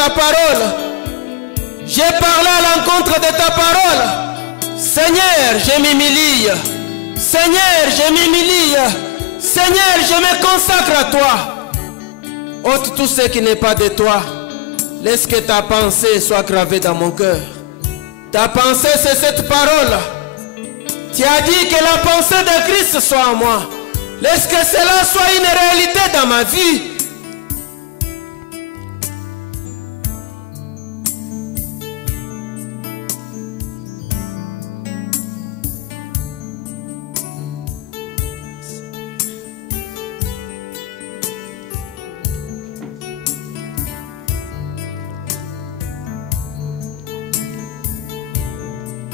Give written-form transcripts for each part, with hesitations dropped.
ta parole. J'ai parlé à l'encontre de ta parole. Seigneur, je m'humilie. Seigneur, je m'humilie. Seigneur, je me consacre à toi. Ôte tout ce qui n'est pas de toi. Laisse que ta pensée soit gravée dans mon cœur. Ta pensée, c'est cette parole. Tu as dit que la pensée de Christ soit en moi. Laisse que cela soit une réalité dans ma vie.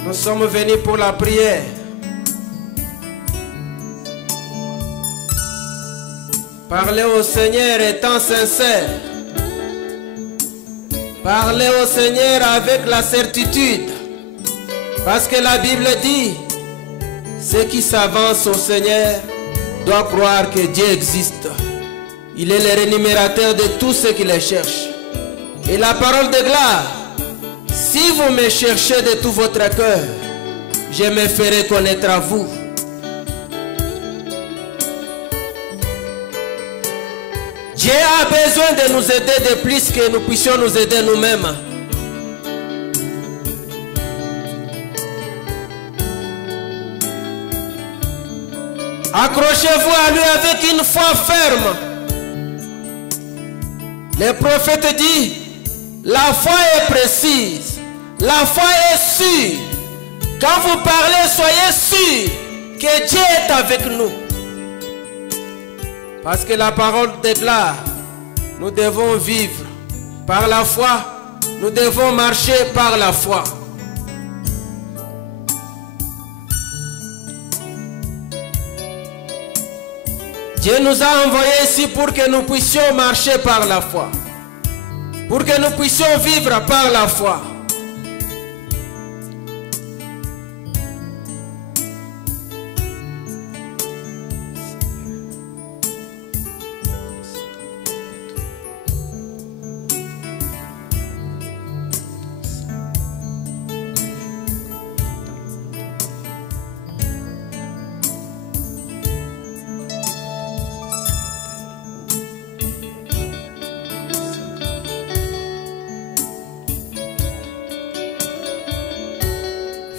Nous sommes venus pour la prière. Parlez au Seigneur étant sincère. Parlez au Seigneur avec la certitude. Parce que la Bible dit, ceux qui s'avancent au Seigneur doivent croire que Dieu existe. Il est le rémunérateur de tous ceux qui le cherchent. Et la parole de gloire, si vous me cherchez de tout votre cœur, je me ferai connaître à vous. Dieu a besoin de nous aider de plus que nous puissions nous aider nous-mêmes. Accrochez-vous à lui avec une foi ferme. Le prophète dit, la foi est précise, la foi est sûre. Quand vous parlez, soyez sûrs que Dieu est avec nous. Parce que la parole déclare, nous devons vivre par la foi, nous devons marcher par la foi. Dieu nous a envoyés ici pour que nous puissions marcher par la foi, pour que nous puissions vivre par la foi.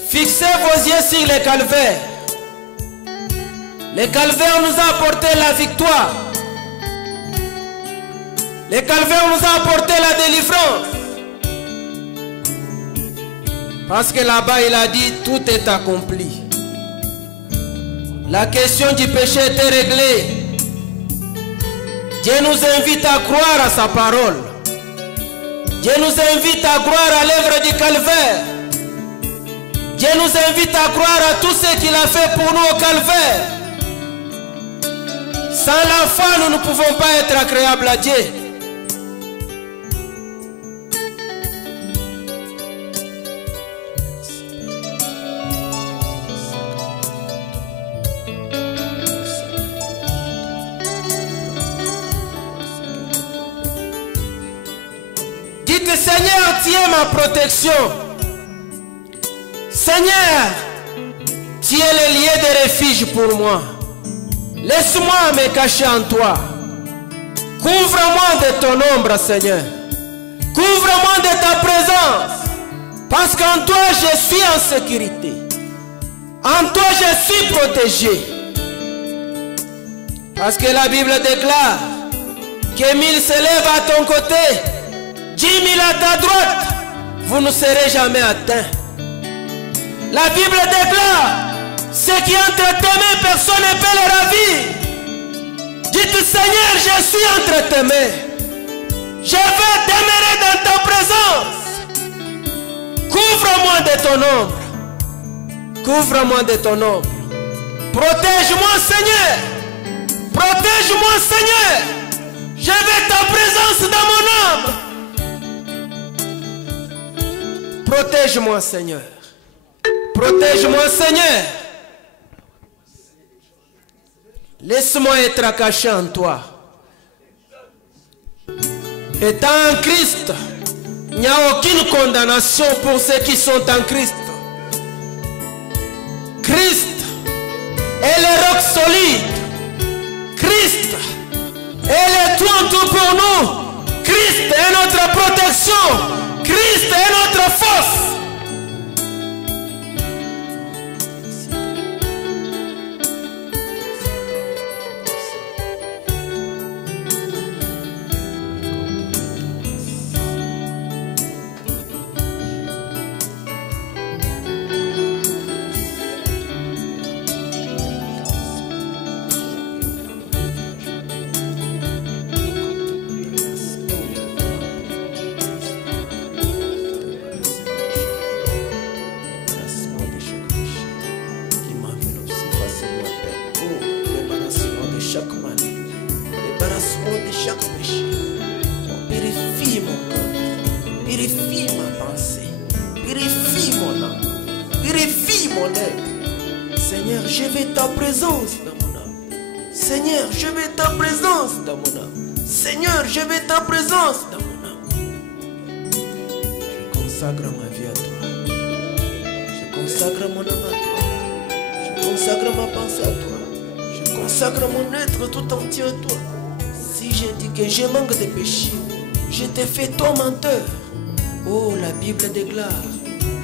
Fixez vos yeux sur le calvaire. Le calvaire nous a apporté la victoire. Le calvaire nous a apporté la délivrance. Parce que là-bas il a dit tout est accompli. La question du péché était réglée. Dieu nous invite à croire à sa parole. Dieu nous invite à croire à l'œuvre du calvaire. Dieu nous invite à croire à tout ce qu'il a fait pour nous au calvaire. Sans la foi, nous ne pouvons pas être agréables à Dieu. Dites, Seigneur, tu es ma protection. Seigneur, tu es le lieu de refuge pour moi. Laisse-moi me cacher en toi. Couvre-moi de ton ombre, Seigneur. Couvre-moi de ta présence. Parce qu'en toi, je suis en sécurité. En toi, je suis protégé. Parce que la Bible déclare que 1000 s'élèvent à ton côté, 10 000 à ta droite, vous ne serez jamais atteints. La Bible déclare, ce qui est entre tes mains, personne ne peut le ravir. Dites, Seigneur, je suis entre tes mains. Je veux demeurer dans ta présence. Couvre-moi de ton ombre. Couvre-moi de ton ombre. Protège-moi, Seigneur. Protège-moi, Seigneur. Je veux ta présence dans mon âme. Protège-moi, Seigneur. Protège-moi, Seigneur. Laisse-moi être caché en toi. Étant en Christ, Il n'y a aucune condamnation pour ceux qui sont en Christ. Christ est le roc solide. Christ est le tout pour nous. Christ est notre protection. Christ est notre force. Seigneur, je veux ta présence dans mon âme. Seigneur, je veux ta présence dans mon âme. Seigneur, je veux ta présence dans mon âme. Je consacre ma vie à toi. Je consacre mon âme à toi. Je consacre ma pensée à toi. Je consacre mon être tout entier à toi. Si je dis que je manque de péché, je te fais toi menteur. Oh, la Bible déclare,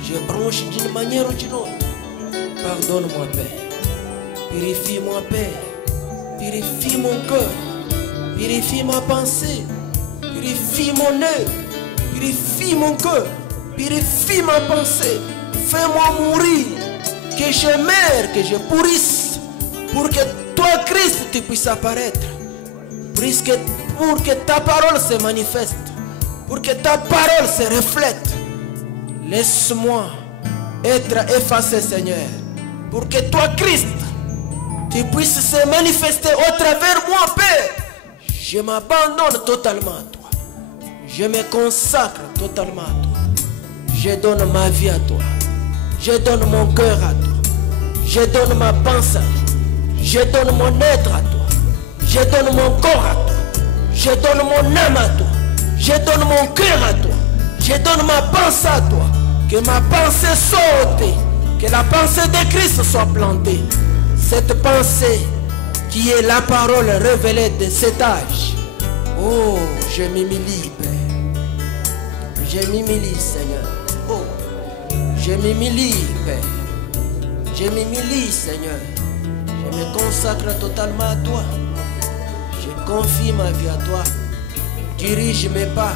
je branche d'une manière ou d'une autre. Pardonne-moi, Père. Purifie-moi, Père. Purifie mon cœur. Purifie ma pensée. Purifie mon œil. Purifie mon cœur. Purifie ma pensée. Fais-moi mourir. Que je meure, que je pourrisse. Pour que toi, Christ, tu puisses apparaître. Pour que ta parole se manifeste. Pour que ta parole se reflète. Laisse-moi être effacé, Seigneur. Pour que toi, Christ, tu puisses se manifester au travers moi, Père. Je m'abandonne totalement à toi. Je me consacre totalement à toi. Je donne ma vie à toi. Je donne mon cœur à toi. Je donne ma pensée à toi. Je donne mon être à toi. Je donne mon corps à toi. Je donne mon âme à toi. Je donne mon cœur à toi. Je donne ma pensée à toi. Que ma pensée saute. Que la pensée de Christ soit plantée. Cette pensée qui est la parole révélée de cet âge. Oh, je m'humilie, Père. Je m'humilie, Seigneur. Oh, je m'humilie, Père. Je m'humilie, Seigneur. Je me consacre totalement à toi. Je confie ma vie à toi. Dirige mes pas.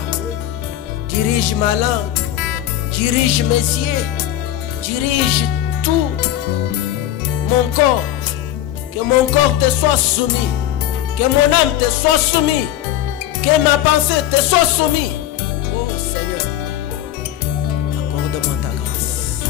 Dirige ma langue. Dirige mes yeux. Dirige tout mon corps. Que mon corps te soit soumis. Que mon âme te soit soumise. Que ma pensée te soit soumise. Oh Seigneur, accorde-moi ta grâce.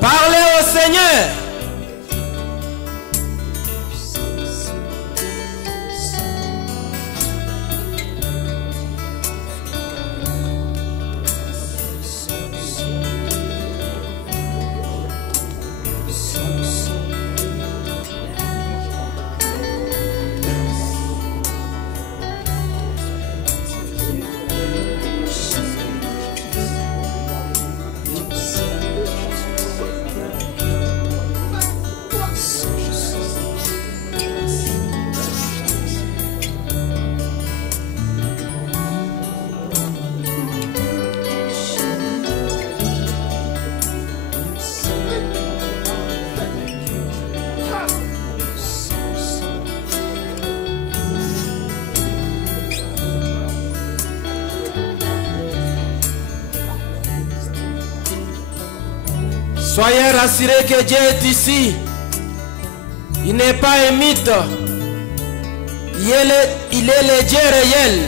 Parlez au Seigneur. Soyez rassurés que Dieu est ici. Il n'est pas un mythe. Il est le Dieu réel.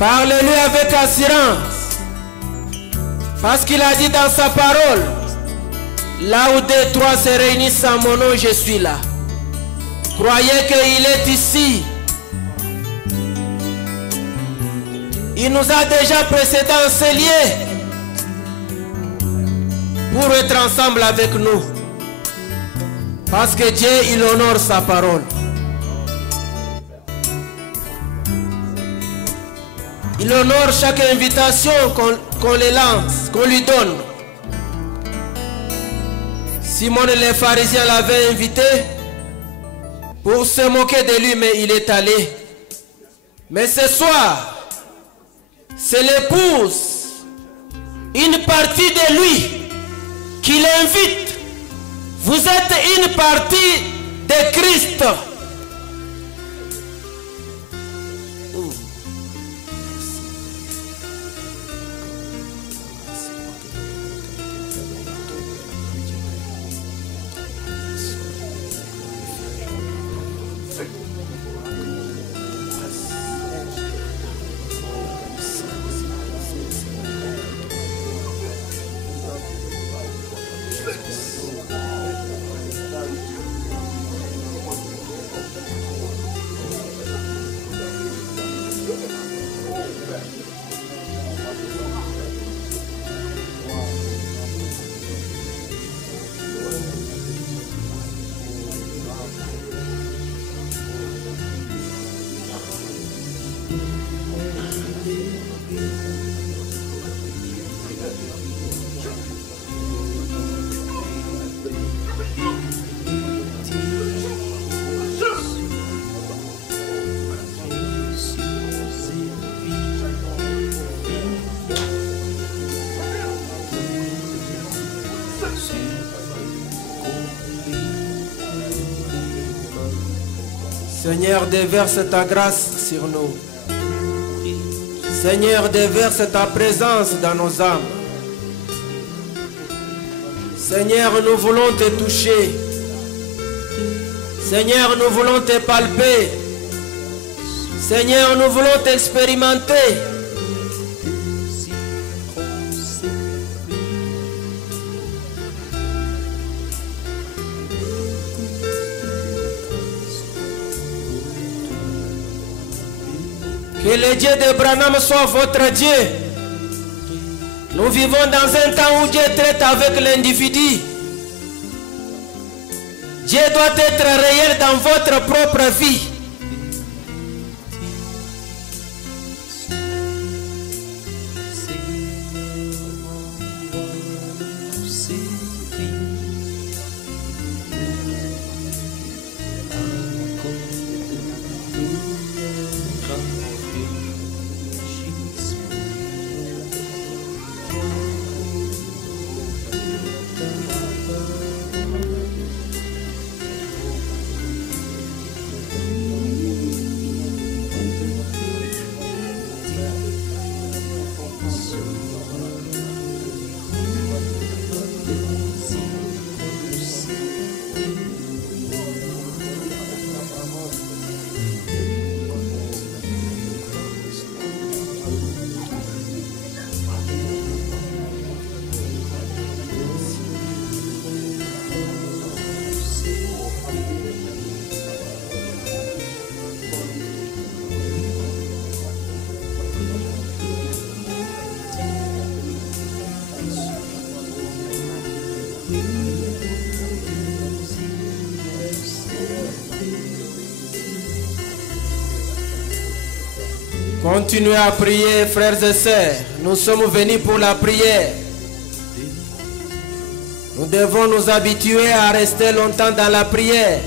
Parlez-lui avec assurance. Parce qu'il a dit dans sa parole, là où deux, trois se réunissent en mon nom, je suis là. Croyez qu'il est ici. Il nous a déjà précédés en cellier pour être ensemble avec nous. Parce que Dieu, il honore sa parole. Il honore chaque invitation qu'on lui lance, qu'on lui donne. Simon les pharisiens l'avaient invité pour se moquer de lui, mais il est allé. Mais ce soir, c'est l'épouse, une partie de lui, qui l'invite. Vous êtes une partie de Christ. Seigneur, déverse ta grâce sur nous. Seigneur, déverse ta présence dans nos âmes. Seigneur, nous voulons te toucher. Seigneur, nous voulons te palper. Seigneur, nous voulons t'expérimenter. Que le Dieu d'Abraham soit votre Dieu. Nous vivons dans un temps où Dieu traite avec l'individu. Dieu doit être réel dans votre propre vie. Continuez à prier, frères et sœurs. Nous sommes venus pour la prière. Nous devons nous habituer à rester longtemps dans la prière.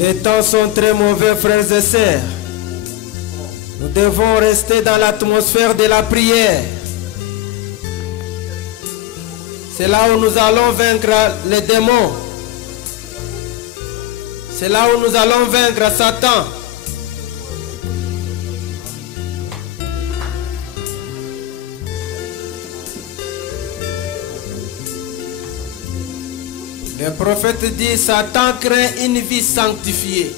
Les temps sont très mauvais, frères et sœurs. Nous devons rester dans l'atmosphère de la prière. C'est là où nous allons vaincre les démons. C'est là où nous allons vaincre Satan. Le prophète dit, Satan craint une vie sanctifiée.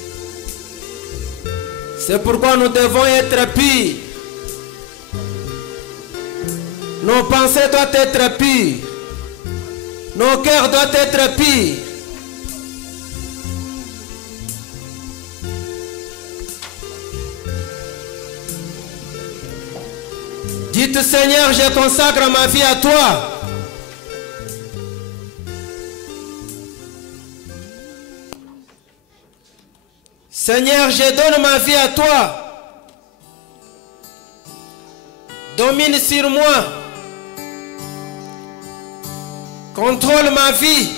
C'est pourquoi nous devons être purs. Nos pensées doivent être pures. Nos cœurs doivent être purs. Dites, Seigneur, je consacre ma vie à toi. Seigneur, je donne ma vie à toi. Domine sur moi. Contrôle ma vie.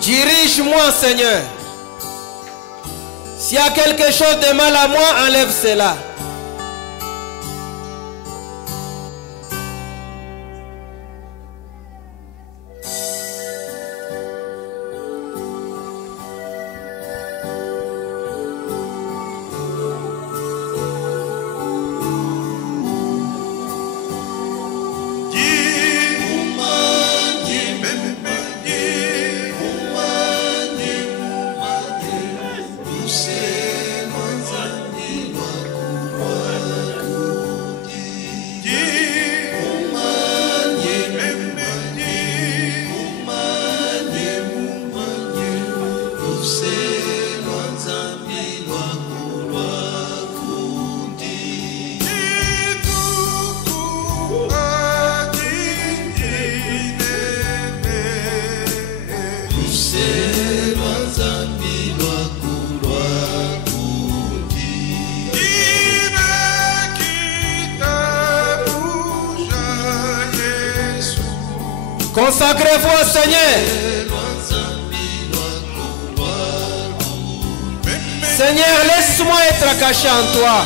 Dirige-moi, Seigneur. S'il y a quelque chose de mal à moi, enlève cela. Consacrez-vous au Seigneur. Seigneur, laisse-moi être caché en toi.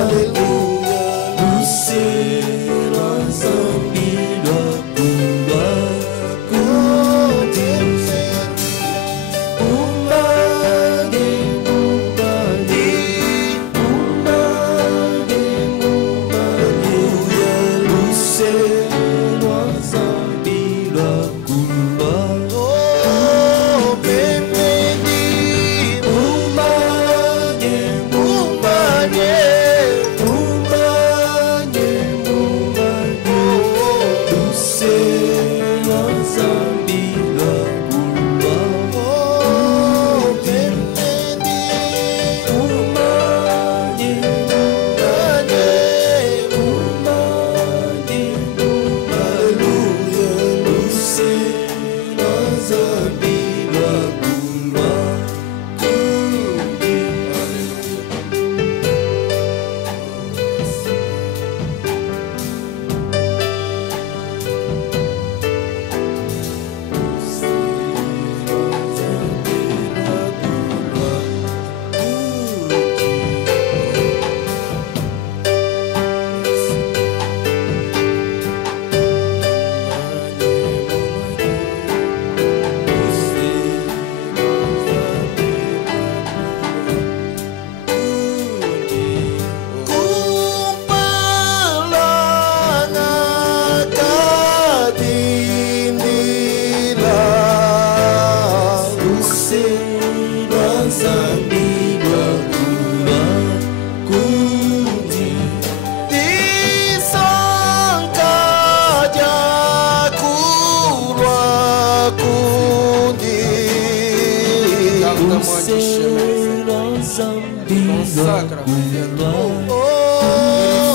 Hallelujah.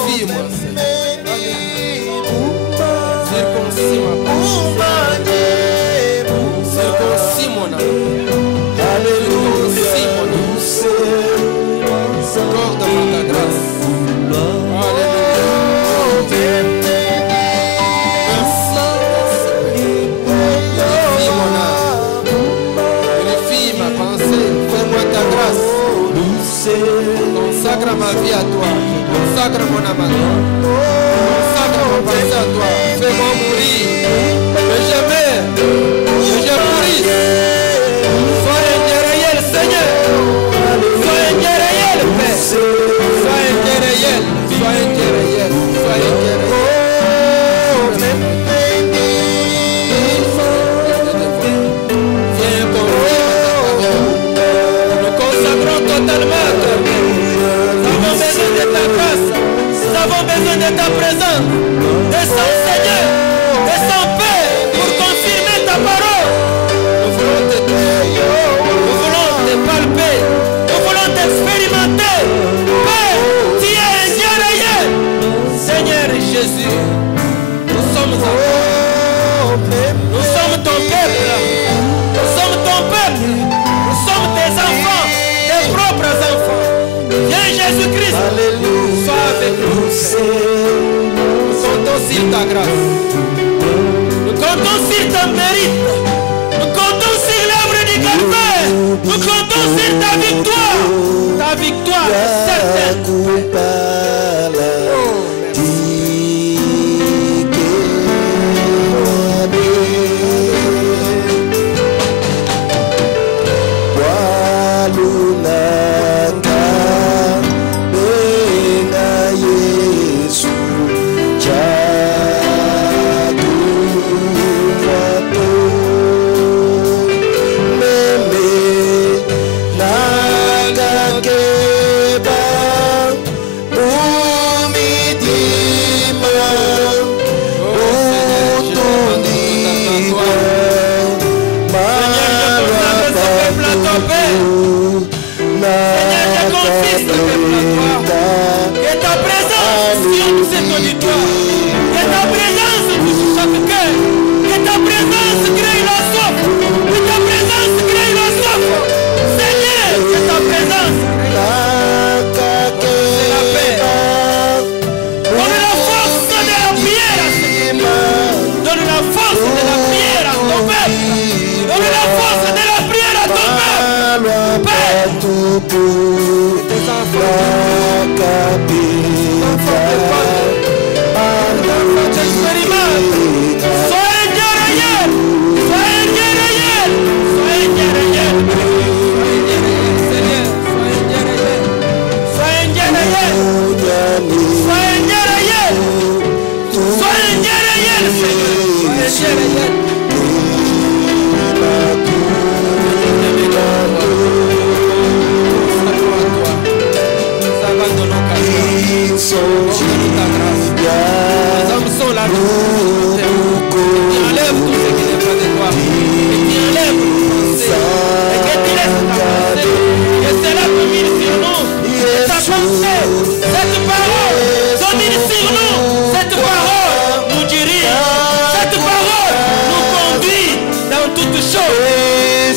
Purifie-moi, Seigneur. Circoncis ma pensée. Circoncis mon âme. Circoncis mon douce. Accorde-moi ta grâce. Alléluia. Merci. Purifie mon âme. Purifie ma pensée. Fais-moi ta grâce. Consacre ma vie à toi. Consacre mon âme à toi. Consacre mon pensée à toi. Fais-moi mourir. Que je meure. Que je mourisse. Sois un réel, Seigneur. Sois un réel, Père. Sois un réel. Sois un réel. Sois un réel. Viens confier. Nous consacrons totalement à toi. Nous avons besoin de ta grâce. Nous avons besoin de ta présence. Descends, Seigneur. Descends, Père, pour confirmer ta parole. Nous voulons te toucher. Nous voulons te palper. Nous voulons t'expérimenter. Père, tu es un Dieu réel. Seigneur Jésus, nous sommes enfants. Nous sommes ton peuple. Nous sommes ton peuple. Nous sommes tes enfants, tes propres enfants. Viens Jésus-Christ. Sois avec nous. Nous comptons sur ta grâce. Nous comptons sur ta mérite. Nous comptons sur l'œuvre du calvaire. Nous comptons sur ta victoire. Ta victoire est certaine.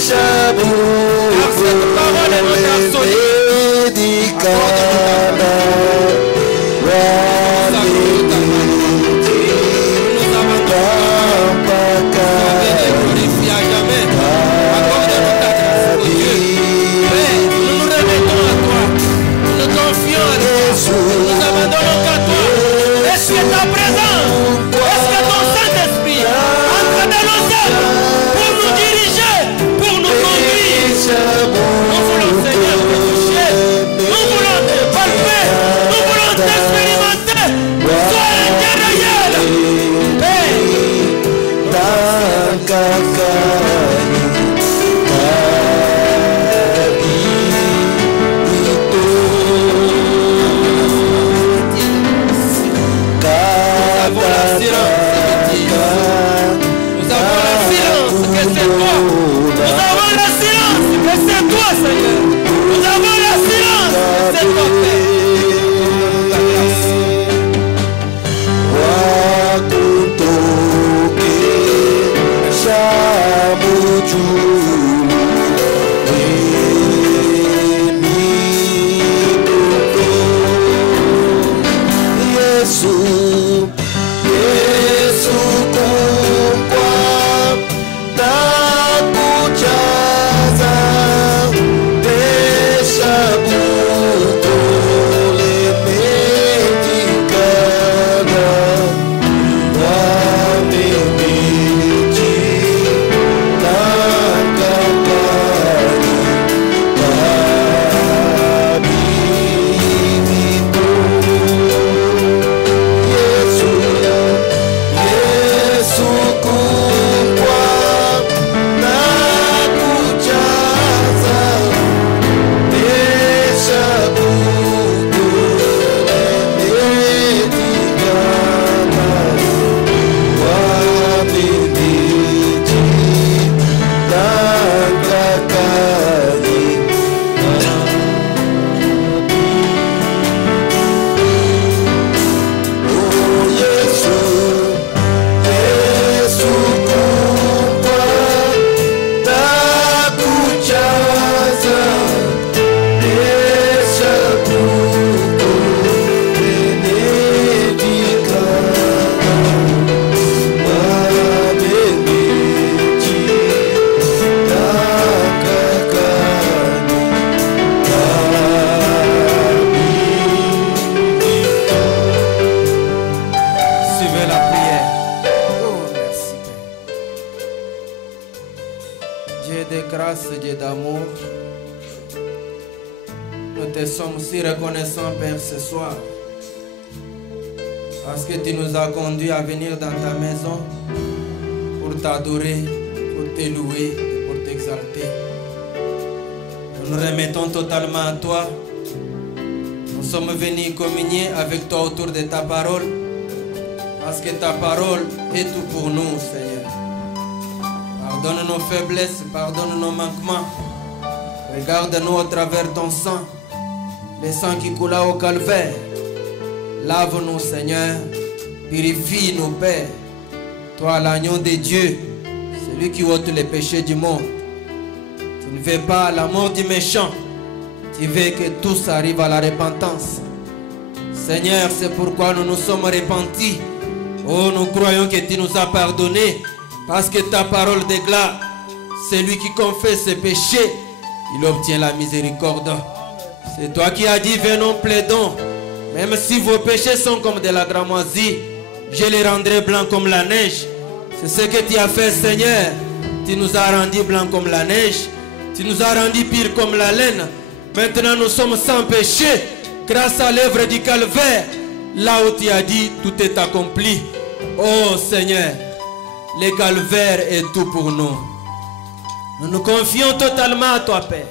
Car cette parole est notre absolu. grâce, Dieu d'amour. Nous te sommes si reconnaissants, Père, ce soir. Parce que tu nous as conduits à venir dans ta maison pour t'adorer, pour te louer et pour t'exalter. Nous nous remettons totalement à toi. Nous sommes venus communier avec toi autour de ta parole. Parce que ta parole est tout pour nous, Seigneur. Pardonne nos faiblesses, pardonne nos manquements. Regarde-nous au travers ton sang, le sang qui coula au calvaire. Lave-nous, Seigneur. Purifie-nous, Père. Toi, l'agneau de Dieu, celui qui ôte les péchés du monde. Tu ne veux pas la mort du méchant. Tu veux que tous arrivent à la repentance. Seigneur, c'est pourquoi nous nous sommes repentis. Oh, nous croyons que tu nous as pardonné. Parce que ta parole déclare, celui qui confesse ses péchés, il obtient la miséricorde. C'est toi qui as dit, venons, plaidons. Même si vos péchés sont comme de la cramoisie, je les rendrai blancs comme la neige. C'est ce que tu as fait, Seigneur. Tu nous as rendus blancs comme la neige. Tu nous as rendus pires comme la laine. Maintenant nous sommes sans péché grâce à l'œuvre du calvaire. Là où tu as dit, tout est accompli. Oh Seigneur, le calvaire est tout pour nous. Nous nous confions totalement à toi, Père.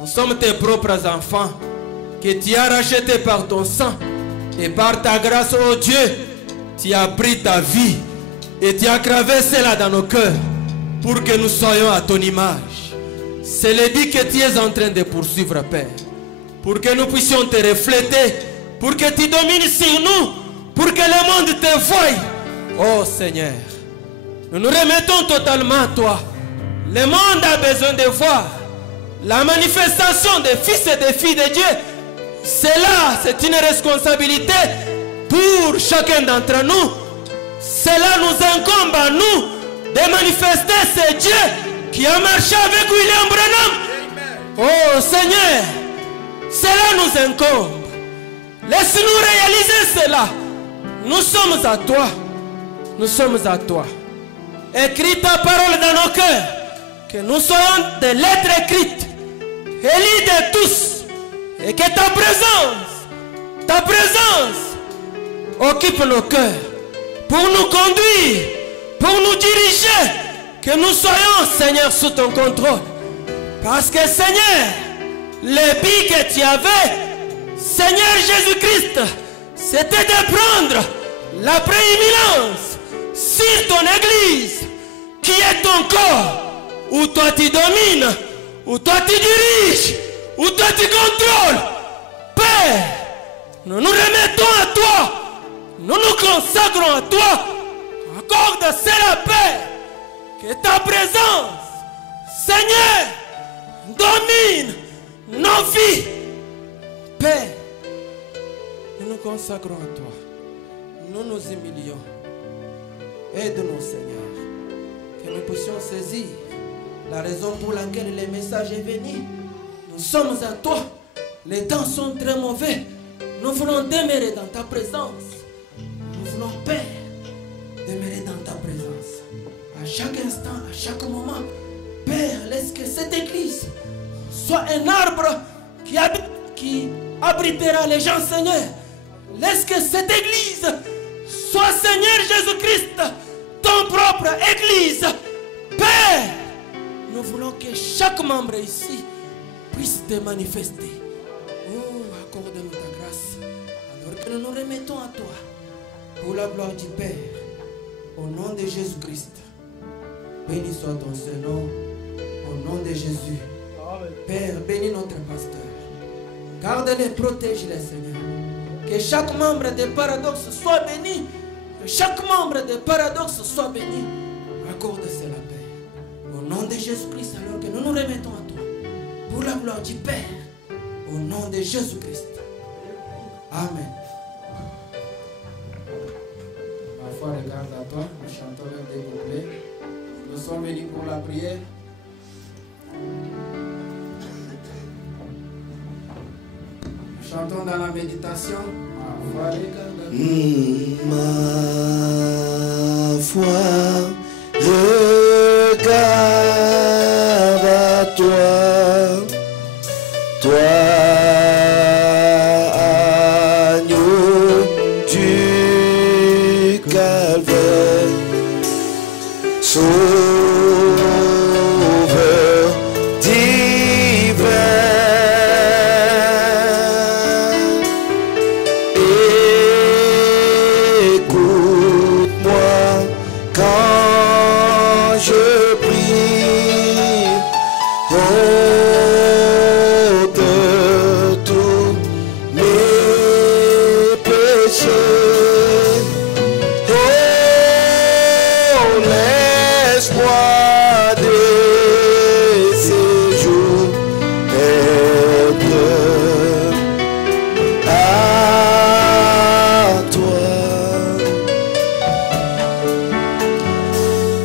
Nous sommes tes propres enfants que tu as rachetés par ton sang. Et par ta grâce, oh Dieu, tu as pris ta vie et tu as gravé cela dans nos cœurs pour que nous soyons à ton image. C'est le but que tu es en train de poursuivre, Père. Pour que nous puissions te refléter, pour que tu domines sur nous, pour que le monde te voie. Oh Seigneur, nous nous remettons totalement à toi. Le monde a besoin de voir la manifestation des fils et des filles de Dieu. Cela, c'est une responsabilité pour chacun d'entre nous. Cela nous incombe à nous de manifester ce Dieu qui a marché avec William Branham. Oh Seigneur, cela nous incombe. Laisse-nous réaliser cela. Nous sommes à toi. Nous sommes à toi. Écris ta parole dans nos cœurs. Que nous soyons des lettres écrites, élies de tous. Et que ta présence occupe nos cœurs. Pour nous conduire, pour nous diriger. Que nous soyons, Seigneur, sous ton contrôle. Parce que, Seigneur, le but que tu avais, Seigneur Jésus-Christ, c'était de prendre la prééminence sur ton Église, qui est ton corps, où toi tu domines, où toi tu diriges, où toi tu contrôles. Père, nous nous remettons à toi, nous nous consacrons à toi. Accorde cela, Père, que ta présence, Seigneur, domine nos vies. Père, nous nous consacrons à toi. Nous nous humilions. Aide-nous, Seigneur, que nous puissions saisir la raison pour laquelle le message est venu. Nous sommes à toi. Les temps sont très mauvais. Nous voulons demeurer dans ta présence. Nous voulons, Père, demeurer dans ta présence. À chaque instant, à chaque moment. Père, laisse que cette église soit un arbre qui abritera les gens, Seigneur. Laisse que cette église soit, Seigneur Jésus-Christ, ton propre église. Père, nous voulons que chaque membre ici puisse te manifester. Oh, accorde-nous ta grâce. Alors que nous nous remettons à toi. Pour la gloire du Père. Au nom de Jésus-Christ. Béni soit ton Seigneur. Au nom de Jésus. Père, bénis notre pasteur. Garde-les, protège-les, Seigneur. Que chaque membre de Paradoxe soit béni. Que chaque membre de Paradoxe soit béni. Accorde cela, Père. Au nom de Jésus-Christ, alors que nous nous remettons à toi. Pour la gloire du Père. Au nom de Jésus-Christ. Amen. Ma foi regarde à toi. Nous chantons l'un des couplets. Nous sommes venus pour la prière. Nous chantons dans la méditation. Ma foi regarde Sauveur divin, écoute-moi quand je prie, ôte tous mes péchés, oh, laisse-moi des séjours être à toi.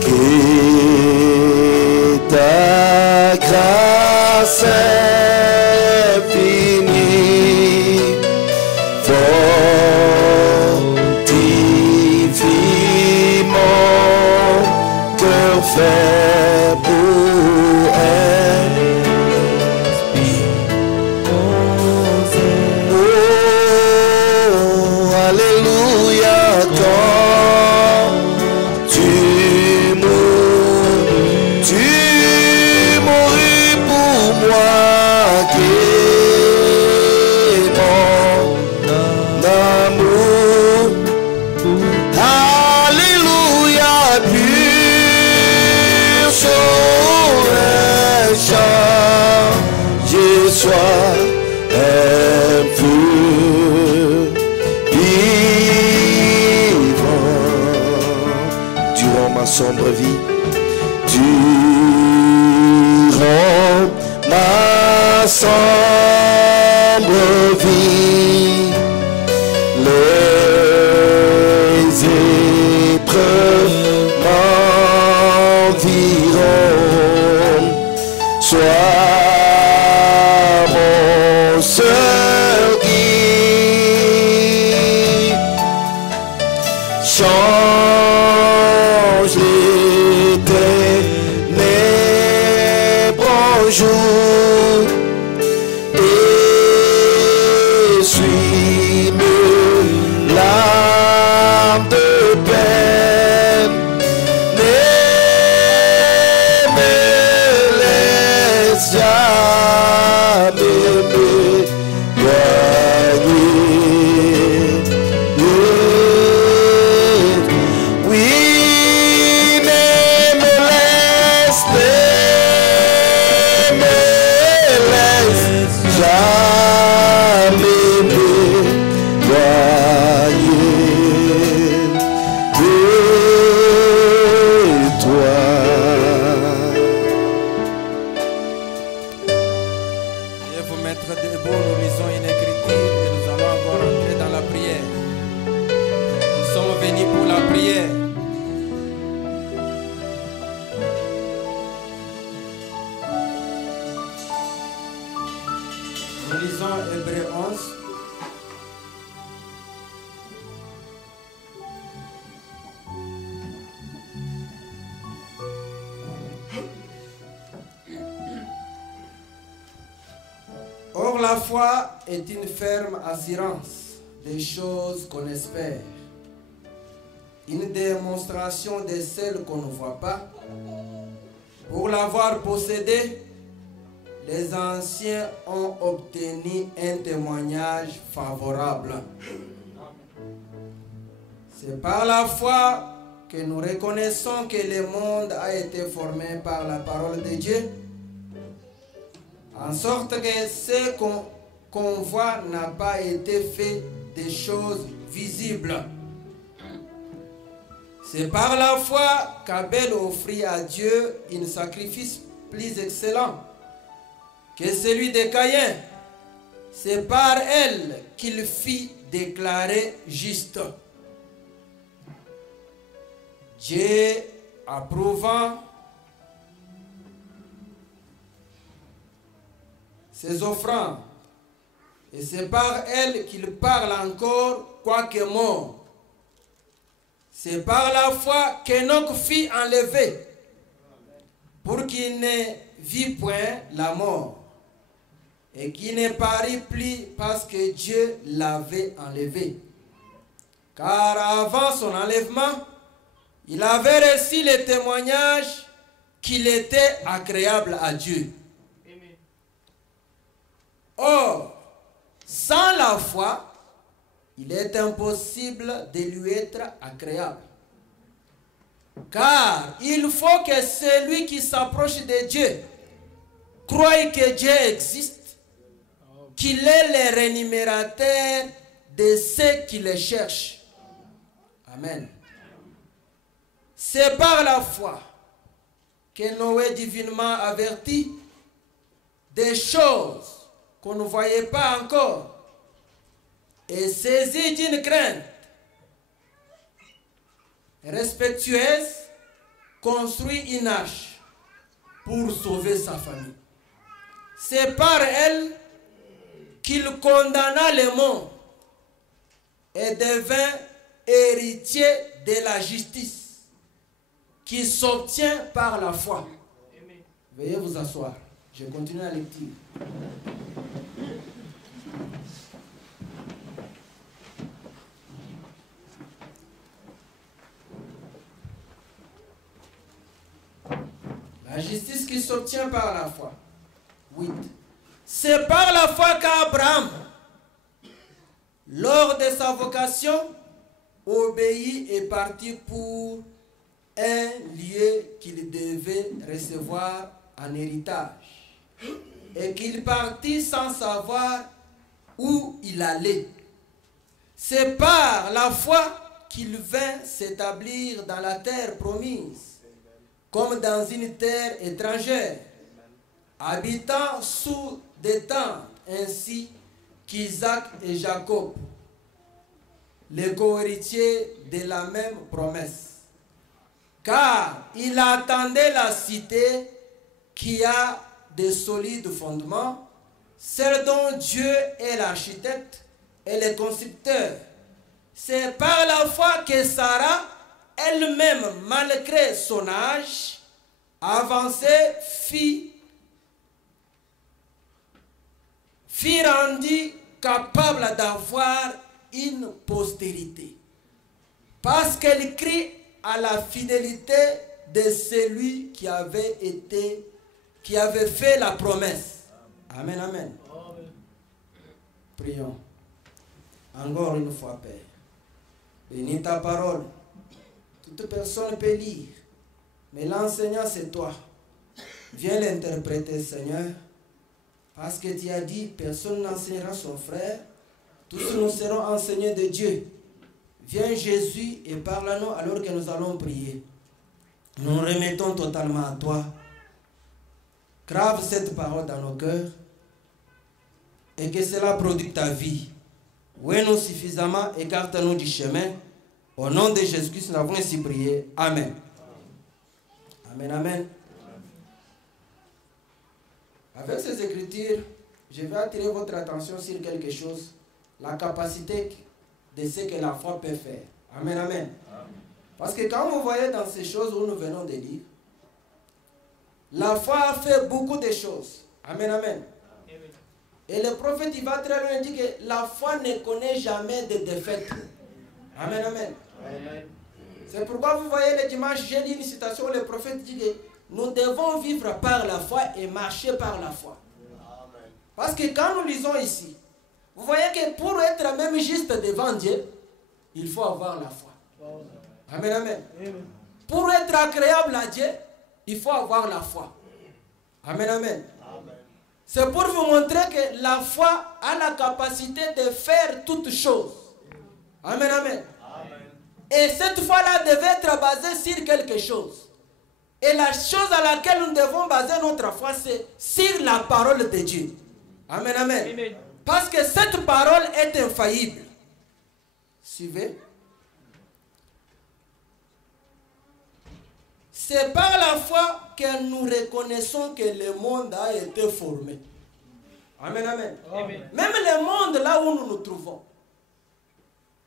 Que ta grâce infinie fortifie mon cœur fait pour elle. Oh, alléluia, quand tu mourus pour moi, qui est mon amour. Alléluia, pur sauvage, je sois un pur vivant durant ma sombre vie. Durant ma sombre vie, les épreuves m'environnent. Sois mon seul guide. Change les ténèbres en jour, essuie-me larmes de peine, ne me laisse jamais m'éloigner. Oui, ne me laisse jamais m'éloigner de toi. Veuillez vous mettre debout, nous lisons une écriture et nous allons encore entrer dans la prière. Nous sommes venus pour la prière. Nous lisons Hébreux 11. Or la foi est une ferme assurance des choses qu'on espère, une démonstration de celles qu'on ne voit pas. Pour l'avoir possédée, les anciens ont obtenu un témoignage favorable. C'est par la foi que nous reconnaissons que le monde a été formé par la parole de Dieu, en sorte que ce qu'on voit n'a pas été fait des choses visibles. C'est par la foi qu'Abel offrit à Dieu un sacrifice plus excellent que celui de Caïn. C'est par elle qu'il fit déclarer juste. Dieu approuvant ses offrandes. Et c'est par elle qu'il parle encore, quoique mort. C'est par la foi qu'Enoch fut enlevé, pour qu'il ne vit point la mort, et qu'il ne parut plus parce que Dieu l'avait enlevé. Car avant son enlèvement, Il avait reçu le témoignage qu'il était agréable à Dieu. Or, sans la foi, il est impossible de lui être agréable. Car il faut que celui qui s'approche de Dieu croie que Dieu existe, qu'il est le rémunérateur de ceux qui le cherchent. Amen. C'est par la foi que Noé, divinement averti des choses qu'on ne voyait pas encore, et saisi d'une crainte respectueuse, construit une arche pour sauver sa famille. C'est par elle qu'il condamna le monde et devint héritier de la justice qui s'obtient par la foi. Veuillez vous asseoir. Je continue la lecture. La justice qui s'obtient par la foi. 8. C'est par la foi qu'Abraham, lors de sa vocation, obéit et partit pour un lieu qu'il devait recevoir en héritage, et qu'il partit sans savoir où il allait. C'est par la foi qu'il vint s'établir dans la terre promise, comme dans une terre étrangère, habitant sous des tentes, ainsi qu'Isaac et Jacob, les co-héritiers de la même promesse. Car il attendait la cité qui a de solides fondements, celle dont Dieu est l'architecte et le constructeur. C'est par la foi que Sarah, elle-même, malgré son âge avancé, fut rendue capable d'avoir une postérité, parce qu'elle crie à la fidélité de celui qui avait fait la promesse. Amen, amen. Amen. Prions. Encore une fois, Père. Bénis ta parole. Toute personne peut lire, mais l'enseignant c'est toi. Viens l'interpréter, Seigneur, parce que tu as dit, personne n'enseignera son frère, tous nous serons enseignés de Dieu. Viens Jésus et parle à nous alors que nous allons prier. Nous remettons totalement à toi. Grave cette parole dans nos cœurs et que cela produise ta vie. Oui-nous suffisamment, écarte-nous du chemin. Au nom de Jésus-Christ, nous avons ainsi prié. Amen. Amen, amen. Avec ces écritures, je vais attirer votre attention sur quelque chose. La capacité de ce que la foi peut faire. Amen, amen. Parce que quand vous voyez dans ces choses où nous venons de lire, la foi a fait beaucoup de choses. Amen, amen. Et le prophète, il va très loin, il dit que la foi ne connaît jamais de défaite. Amen, amen. C'est pourquoi vous voyez le dimanche, j'ai lu une citation où le prophète dit que nous devons vivre par la foi et marcher par la foi. Amen. Parce que quand nous lisons ici, vous voyez que pour être même juste devant Dieu, il faut avoir la foi. Amen, amen. Amen. Pour être agréable à Dieu, il faut avoir la foi. Amen, amen. Amen. C'est pour vous montrer que la foi a la capacité de faire toutes choses. Amen, amen. Amen. Et cette foi-là devait être basée sur quelque chose. Et la chose à laquelle nous devons baser notre foi, c'est sur la parole de Dieu. Amen, amen. Amen. Parce que cette parole est infaillible. Suivez. C'est par la foi que nous reconnaissons que le monde a été formé. Amen, amen. Amen. Même le monde là où nous nous trouvons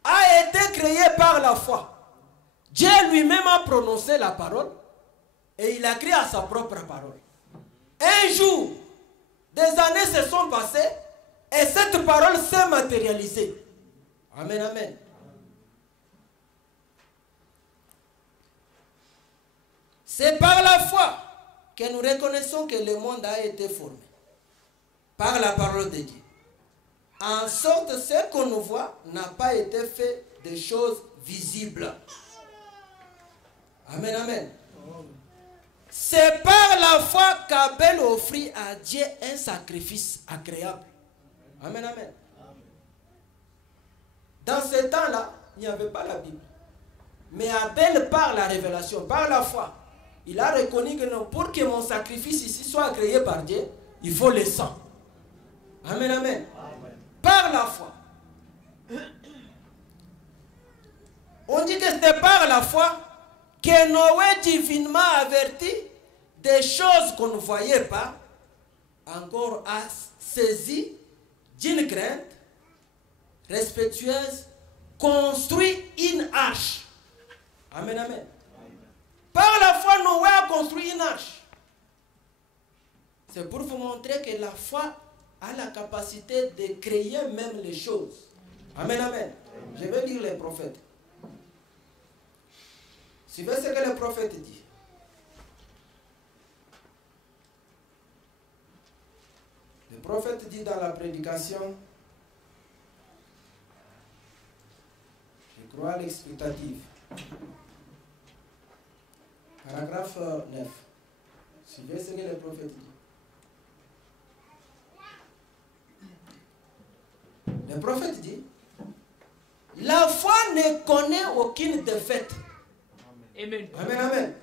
a été créé par la foi. Dieu lui-même a prononcé la parole et il a créé à sa propre parole. Un jour, des années se sont passées et cette parole s'est matérialisée. Amen, amen. C'est par la foi que nous reconnaissons que le monde a été formé. Par la parole de Dieu. En sorte que ce qu'on nous voit n'a pas été fait de choses visibles. Amen, amen. C'est par la foi qu'Abel offrit à Dieu un sacrifice agréable. Amen, amen. Dans ce temps-là, il n'y avait pas la Bible. Mais Abel, par la révélation, par la foi, il a reconnu que non, pour que mon sacrifice ici soit agréé par Dieu, il faut le sang. Amen, amen. Par la foi. On dit que c'était par la foi que Noé divinement averti des choses qu'on ne voyait pas, encore a saisi d'une crainte respectueuse, construit une arche. Amen, amen. Par la foi, Noé a construit une arche. C'est pour vous montrer que la foi a la capacité de créer même les choses. Amen, amen. Je vais lire les prophètes. Suivez ce que le prophète dit. Le prophète dit dans la prédication, je crois à l'explicative, paragraphe 9. Suivez ce que le prophète dit. Le prophète dit, la foi ne connaît aucune défaite. Amen. Amen, amen.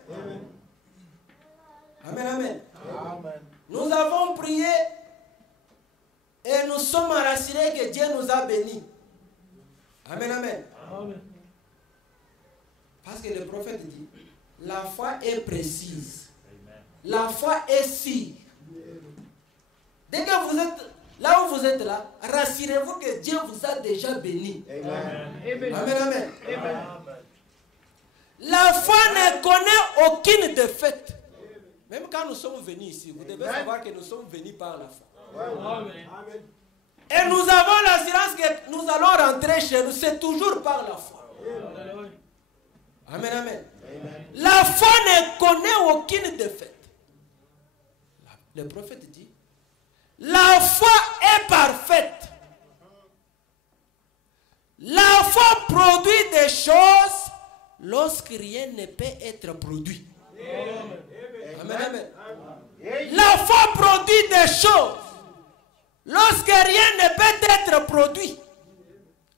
Amen, amen. Amen. Nous avons prié et nous sommes rassurés que Dieu nous a bénis. Amen, amen. Amen. Parce que le prophète dit, la foi est précise. Amen. La foi est sûre. Dès que vous êtes là où vous êtes là, rassurez-vous que Dieu vous a déjà béni. Amen. Amen, amen. Amen. Amen. La foi ne connaît aucune défaite. Même quand nous sommes venus ici, vous devez savoir que nous sommes venus par la foi. Amen. Et nous avons l'assurance que nous allons rentrer chez nous. C'est toujours par la foi. Amen, amen. La foi ne connaît aucune défaite. Le prophète dit, la foi est parfaite. La foi produit des choses lorsque rien ne peut être produit. Amen, amen. La foi produit des choses lorsque rien ne peut être produit.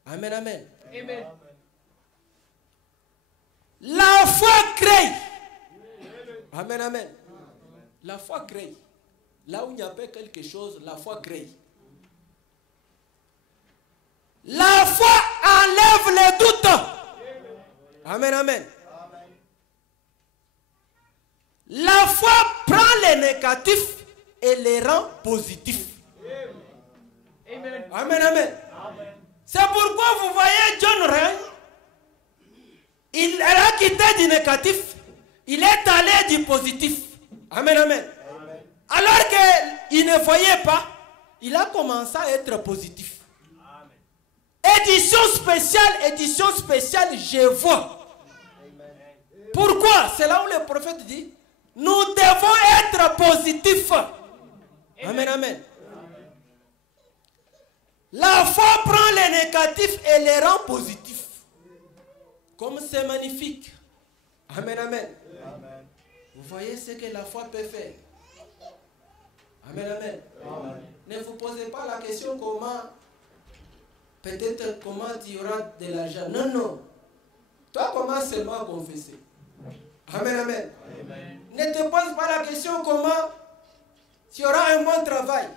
Amen, amen. La foi crée. Amen, amen. La foi crée. Là où il n'y a pas quelque chose, la foi crée. La foi enlève les doutes. Amen, amen. La foi prend les négatifs et les rend positifs. Amen, amen. Amen. C'est pourquoi vous voyez John Ray, il a quitté du négatif, il est allé du positif. Amen, amen. Alors qu'il ne voyait pas, il a commencé à être positif. Édition spéciale, je vois. Pourquoi? C'est là où le prophète dit, nous devons être positifs. Amen, amen. La foi prend les négatifs et les rend positifs. Comme c'est magnifique. Amen, amen. Vous voyez ce que la foi peut faire. Amen, amen. Ne vous posez pas la question comment, peut-être comment il y aura de l'argent. Non, non. Toi, commence seulement à confesser. Amen, amen. Ne te pose pas la question comment tu auras un bon travail.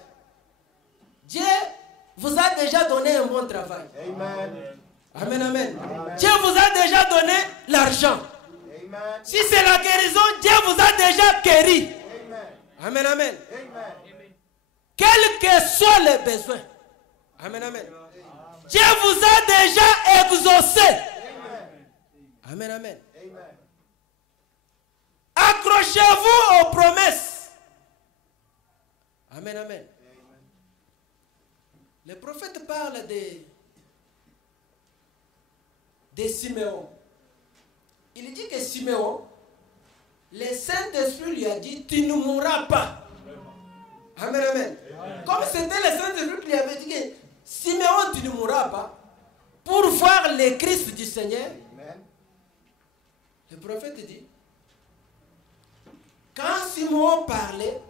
Dieu vous a déjà donné un bon travail. Amen. Amen, amen. Dieu vous a déjà donné l'argent. Si c'est la guérison, Dieu vous a déjà guéri. Amen, amen. Quels que soient les besoins. Amen, amen. Dieu vous a déjà exaucé. Amen, amen. Accrochez-vous aux promesses. Amen, amen. Le prophète parle de Siméon. Il dit que Siméon, le Saint-Esprit lui a dit, tu ne mourras pas. Amen, amen. Comme c'était le Saint-Esprit qui lui avait dit que Siméon, tu ne mourras pas, pour voir le Christ du Seigneur. Le prophète dit, quand Siméon parlait,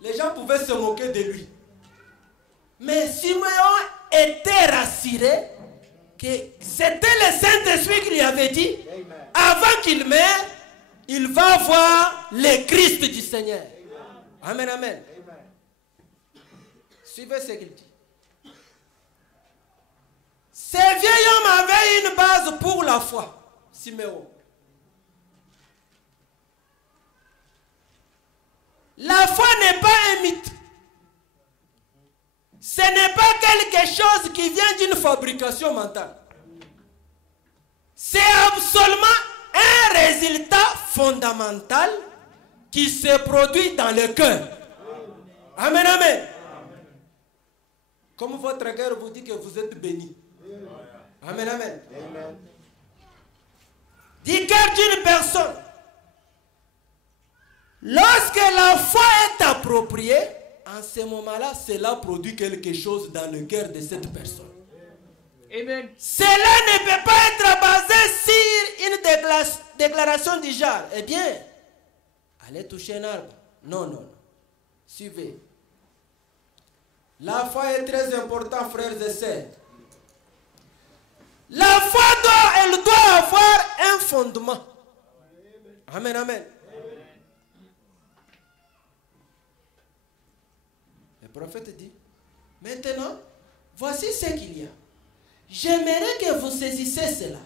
les gens pouvaient se moquer de lui. Mais Siméon était rassuré que c'était le Saint-Esprit qui lui avait dit, avant qu'il meure, il va voir le Christ du Seigneur. Amen, amen. Suivez ce qu'il dit. Ce vieil homme avait une base pour la foi, Siméon. La foi n'est pas un mythe. Ce n'est pas quelque chose qui vient d'une fabrication mentale. C'est absolument un résultat fondamental qui se produit dans le cœur. Amen, amen. Comme votre cœur vous dit que vous êtes béni. Amen, amen. Du cœur d'une personne. Lorsque la foi est appropriée, en ce moment-là, cela produit quelque chose dans le cœur de cette personne. Amen. Cela ne peut pas être basé sur une déclaration du genre. Eh bien, allez toucher un arbre. Non, non, non. Suivez. La foi est très importante, frères et sœurs. La foi elle doit avoir un fondement. Amen, amen. Le prophète dit, maintenant, voici ce qu'il y a. J'aimerais que vous saisissiez cela.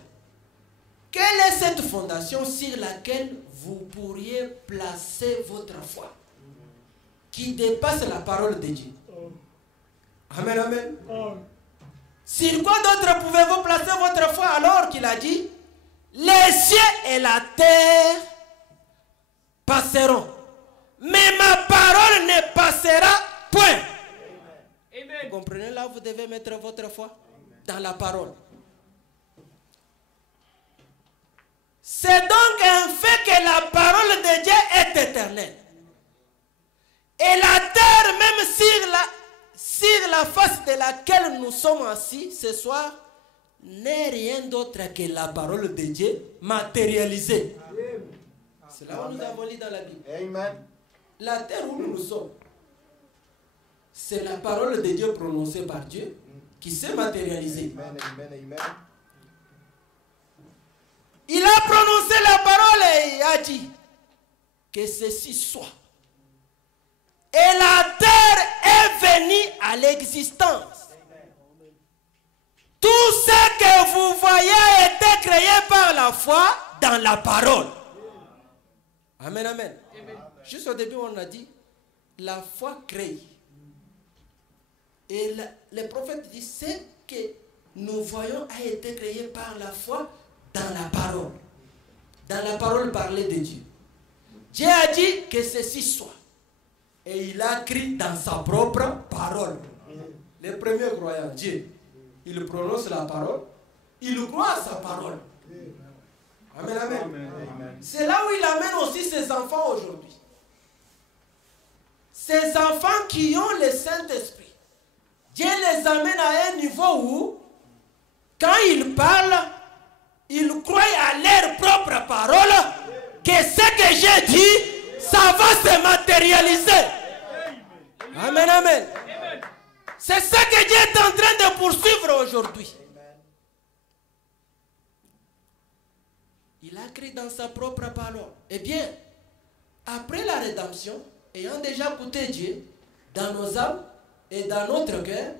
Quelle est cette fondation sur laquelle vous pourriez placer votre foi, qui dépasse la parole de Dieu? Amen, amen. Sur quoi d'autre pouvez-vous placer votre foi alors qu'il a dit, les cieux et la terre passeront, mais ma parole ne passera point. Amen. Vous comprenez là, vous devez mettre votre foi dans la parole. C'est donc un fait que la parole de Dieu est éternelle. Et la terre, même sur la face de laquelle nous sommes assis ce soir, n'est rien d'autre que la parole de Dieu matérialisée. C'est là où nous avons lu dans la Bible. Amen. La terre où nous sommes, c'est la parole de Dieu prononcée par Dieu qui s'est matérialisée. Amen, amen, amen. Il a prononcé la parole et il a dit que ceci soit. Et la terre est venue à l'existence. Tout ce que vous voyez a été créé par la foi dans la parole. Amen, amen. Juste au début, on a dit, la foi crée. Et le prophète dit, ce que nous voyons a été créé par la foi dans la parole. Dans la parole parlée de Dieu. Dieu a dit que ceci soit. Et il a écrit dans sa propre parole. Les premiers croyants, Dieu, il prononce la parole, il croit à sa parole. Amen, amen. C'est là où il amène aussi ses enfants aujourd'hui. Ces enfants qui ont le Saint-Esprit. Dieu les amène à un niveau où, quand ils parlent, ils croient à leur propre parole, que ce que j'ai dit, ça va se matérialiser. Amen, amen. C'est ça que Dieu est en train de poursuivre aujourd'hui. Il a écrit dans sa propre parole. Eh bien, après la rédemption, ayant déjà goûté Dieu dans nos âmes et dans notre cœur,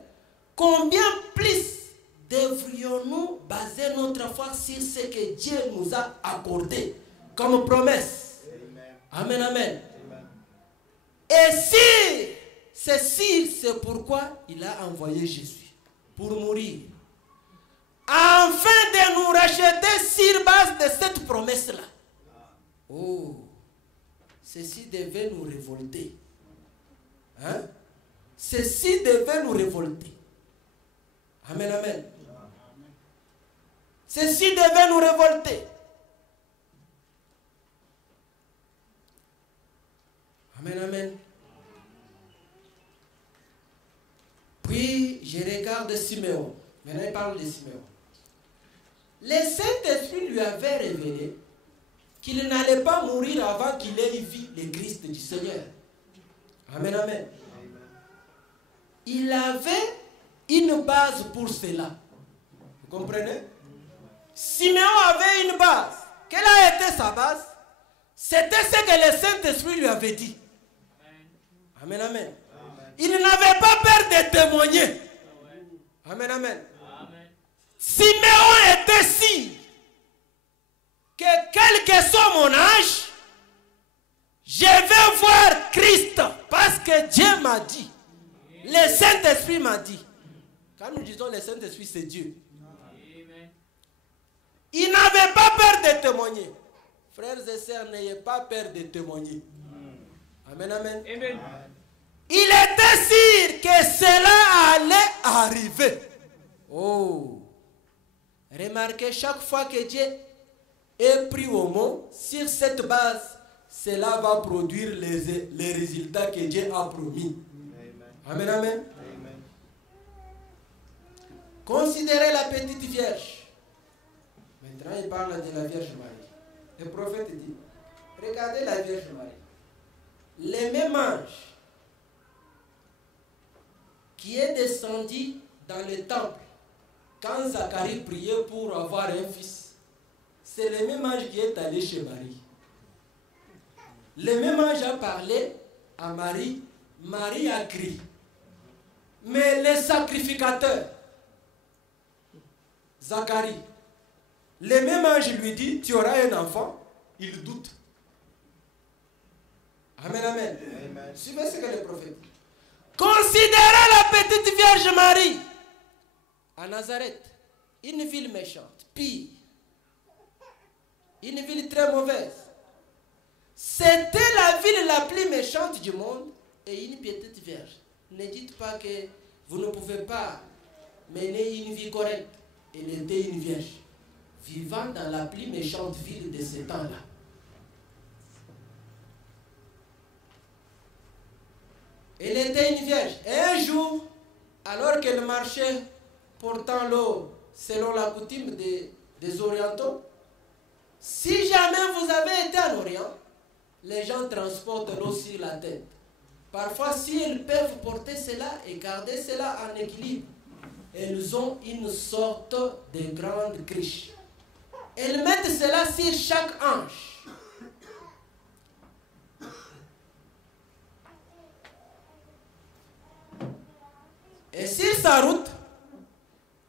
combien plus devrions-nous baser notre foi sur ce que Dieu nous a accordé comme promesse? Amen, amen. Et si ceci, c'est pourquoi il a envoyé Jésus, pour mourir, afin de nous racheter sur base de cette promesse-là. Oh, ceci devait nous révolter. Hein? Ceci devait nous révolter. Amen, amen. Ceci devait nous révolter. de Siméon. Maintenant, il parle de Siméon. Le Saint-Esprit lui avait révélé qu'il n'allait pas mourir avant qu'il ait vu le Christ du Seigneur. Amen, amen. Il avait une base pour cela. Vous comprenez? Siméon avait une base. Quelle a été sa base? C'était ce que le Saint-Esprit lui avait dit. Amen, amen. Il n'avait pas peur de témoigner. Amen, amen. Siméon était sûr que quel que soit mon âge, je vais voir Christ parce que Dieu m'a dit. Le Saint-Esprit m'a dit. Quand nous disons le Saint-Esprit, c'est Dieu. Il n'avait pas peur de témoigner. Frères et sœurs, n'ayez pas peur de témoigner. Amen, amen. Amen. Il était sûr que cela allait arriver. Oh. Remarquez, chaque fois que Dieu est pris au mot, sur cette base, cela va produire les résultats que Dieu a promis. Amen, amen. Amen. Considérez la petite Vierge. Maintenant, il parle de la Vierge Marie. Le prophète dit, regardez la Vierge Marie. Le même ange qui est descendu dans le temple quand Zacharie priait pour avoir un fils, c'est le même ange qui est allé chez Marie. Le même ange a parlé à Marie. Marie a crié. Mais le sacrificateur, Zacharie, le même ange lui dit, tu auras un enfant. Il doute. Amen, amen. Amen. Suivez ce que le prophète dit. Considérez la petite Vierge Marie à Nazareth, une ville méchante, pire, une ville très mauvaise. C'était la ville la plus méchante du monde et une petite Vierge. Ne dites pas que vous ne pouvez pas mener une vie correcte. Elle était une Vierge, vivant dans la plus méchante ville de ce temps-là. Elle était une vierge. Et un jour, alors qu'elle marchait portant l'eau selon la coutume des Orientaux, si jamais vous avez été en Orient, les gens transportent l'eau sur la tête. Parfois, si elles peuvent porter cela et garder cela en équilibre, elles ont une sorte de grande criche. Elles mettent cela sur chaque hanche. Et sur sa route,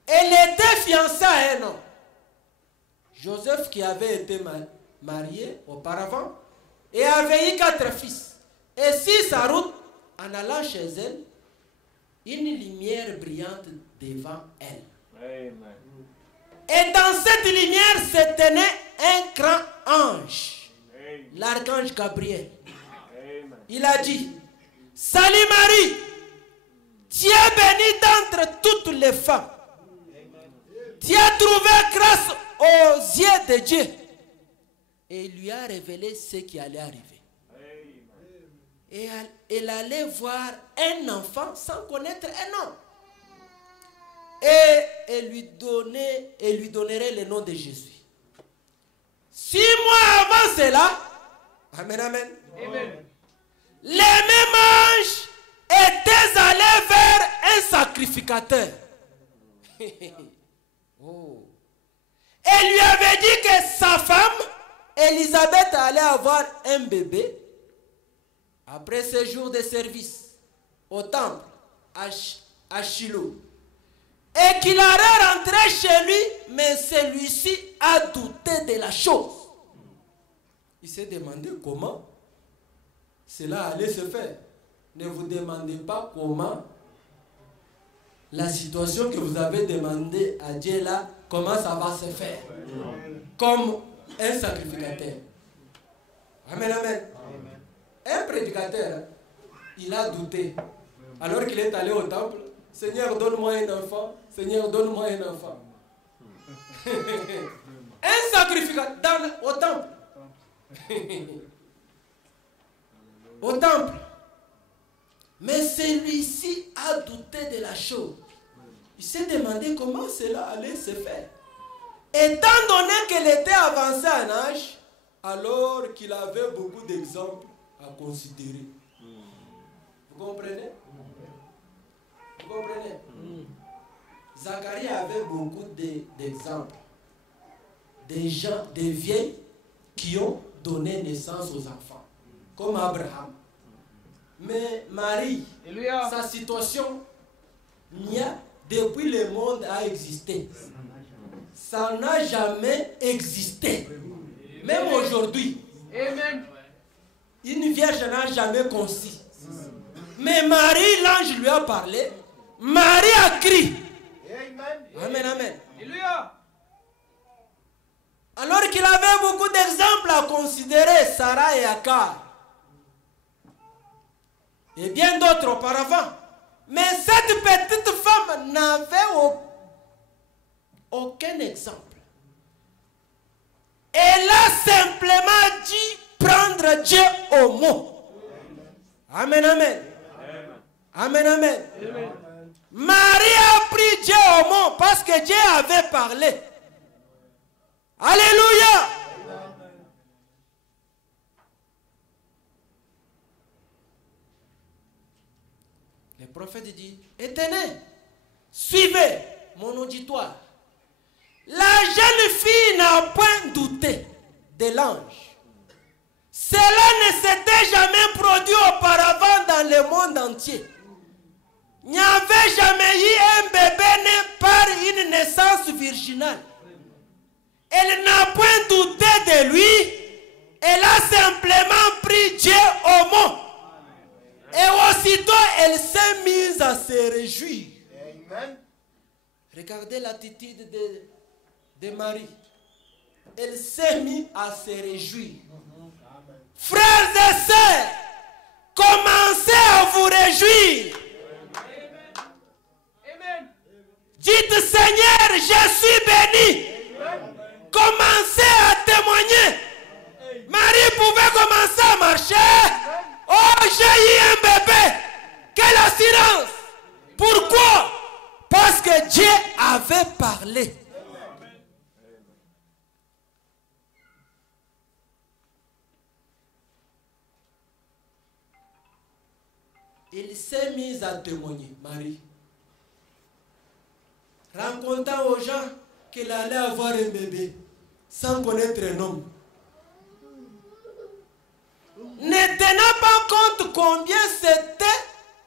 elle était fiancée à un homme. Joseph qui avait été marié auparavant et avait eu 4 fils. Et sur sa route, en allant chez elle, une lumière brillante devant elle. Amen. Et dans cette lumière se tenait un grand ange, l'archange Gabriel. Amen. Il a dit, salut Marie, tu es bénie d'entre toutes les femmes. Tu as trouvé grâce aux yeux de Dieu. Et il lui a révélé ce qui allait arriver. Et elle allait voir un enfant sans connaître un homme. Et elle lui donnerait le nom de Jésus. 6 mois avant cela, amen, amen, Amen. les mêmes anges étaient allés vers un sacrificateur. Oh. Elle lui avait dit que sa femme, Élisabeth, allait avoir un bébé après ce jour de service au temple à Shiloh. Et qu'il allait rentrer chez lui, mais celui-ci a douté de la chose. Il s'est demandé comment cela allait se faire. Ne vous demandez pas comment la situation que vous avez demandé à Dieu là, comment ça va se faire. Comme un sacrificateur. Amen, amen. Un prédicateur, il a douté. Alors qu'il est allé au temple, Seigneur, donne-moi un enfant. Seigneur, donne-moi un enfant. Un sacrificateur au temple. Au temple. Mais celui-ci a douté de la chose. Il s'est demandé comment cela allait se faire. Étant donné qu'elle était avancée en âge, alors qu'il avait beaucoup d'exemples à considérer. Vous comprenez? Vous comprenez? Zacharie avait beaucoup d'exemples. Des gens, des vieilles qui ont donné naissance aux enfants, comme Abraham. Mais Marie, Alléluia. sa situation, depuis le monde a existé. Ça n'a jamais existé. Même aujourd'hui, Amen. une vierge n'a jamais conçu. Mais Marie, l'ange lui a parlé. Marie a crié. Amen, amen. Alléluia. Alors qu'il avait beaucoup d'exemples à considérer, Sarah et Agar. Et bien d'autres auparavant. Mais cette petite femme n'avait aucun exemple. Elle a simplement dit prendre Dieu au mot. Amen, amen. Amen, amen. Marie a pris Dieu au mot parce que Dieu avait parlé. Alléluia. Le prophète dit, étonnez, suivez mon auditoire. La jeune fille n'a point douté de l'ange. Cela ne s'était jamais produit auparavant dans le monde entier. Il n'y avait jamais eu un bébé né par une naissance virginale. Elle n'a point douté de lui. Elle a simplement pris Dieu au mot. Et aussitôt, elle s'est mise à se réjouir. Regardez l'attitude de Marie. Elle s'est mise à se réjouir. Frères et sœurs, commencez à vous réjouir. Amen. Dites, Seigneur, je suis béni. Commencez à témoigner. Marie pouvait commencer à marcher. Oh, j'ai eu un bébé. Quelle assurance. Pourquoi? Parce que Dieu avait parlé. Il s'est mis à témoigner, Marie. Racontant aux gens qu'il allait avoir un bébé sans connaître un homme. Ne tenant pas compte combien c'était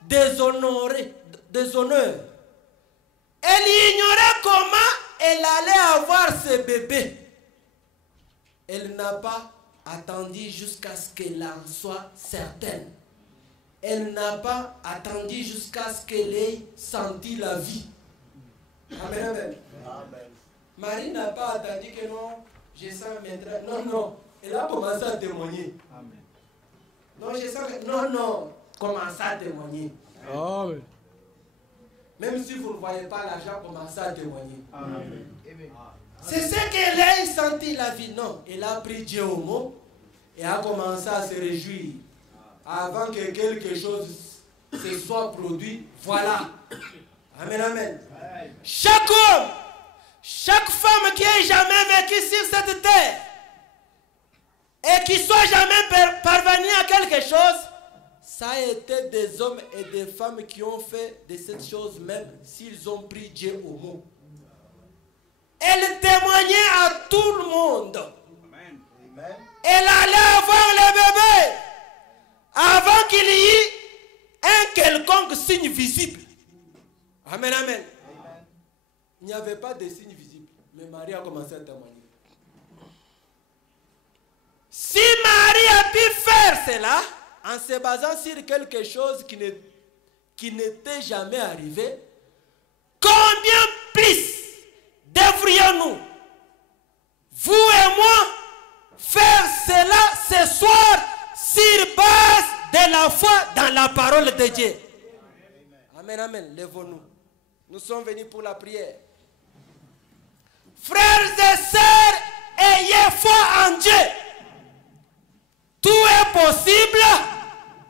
déshonoré, déshonneur. Elle ignorait comment elle allait avoir ce bébé. Elle n'a pas attendu jusqu'à ce qu'elle en soit certaine. Elle n'a pas attendu jusqu'à ce qu'elle ait senti la vie. Amen, amen. Amen. Marie n'a pas attendu que non, je sens maintenant. Non, non. Elle a commencé à témoigner. Amen. Non, je sens que non, commencez à témoigner. Amen. Même si vous ne voyez pas l'argent, commencez à témoigner. Amen. C'est ce qu'elle a senti la vie. Non, elle a pris Dieu au mot et a commencé à se réjouir. Avant que quelque chose se soit produit, voilà. Amen, amen. Chaque homme, chaque femme qui ait jamais vécu sur cette terre et qui soit jamais parvenu à quelque chose, ça a été des hommes et des femmes qui ont fait de cette chose même s'ils ont pris Dieu au mot. Elle témoignait à tout le monde. Amen. Elle allait avoir le bébé avant qu'il y ait un quelconque signe visible. Amen, amen. Amen. Il n'y avait pas de signe visible, mais Marie a commencé à témoigner. Si Marie a pu faire cela en se basant sur quelque chose qui n'était jamais arrivé, combien plus devrions-nous, vous et moi, faire cela ce soir sur base de la foi dans la parole de Dieu? Amen, amen. Lèvons-nous. Nous sommes venus pour la prière. Frères et sœurs, ayez foi en Dieu. Tout est possible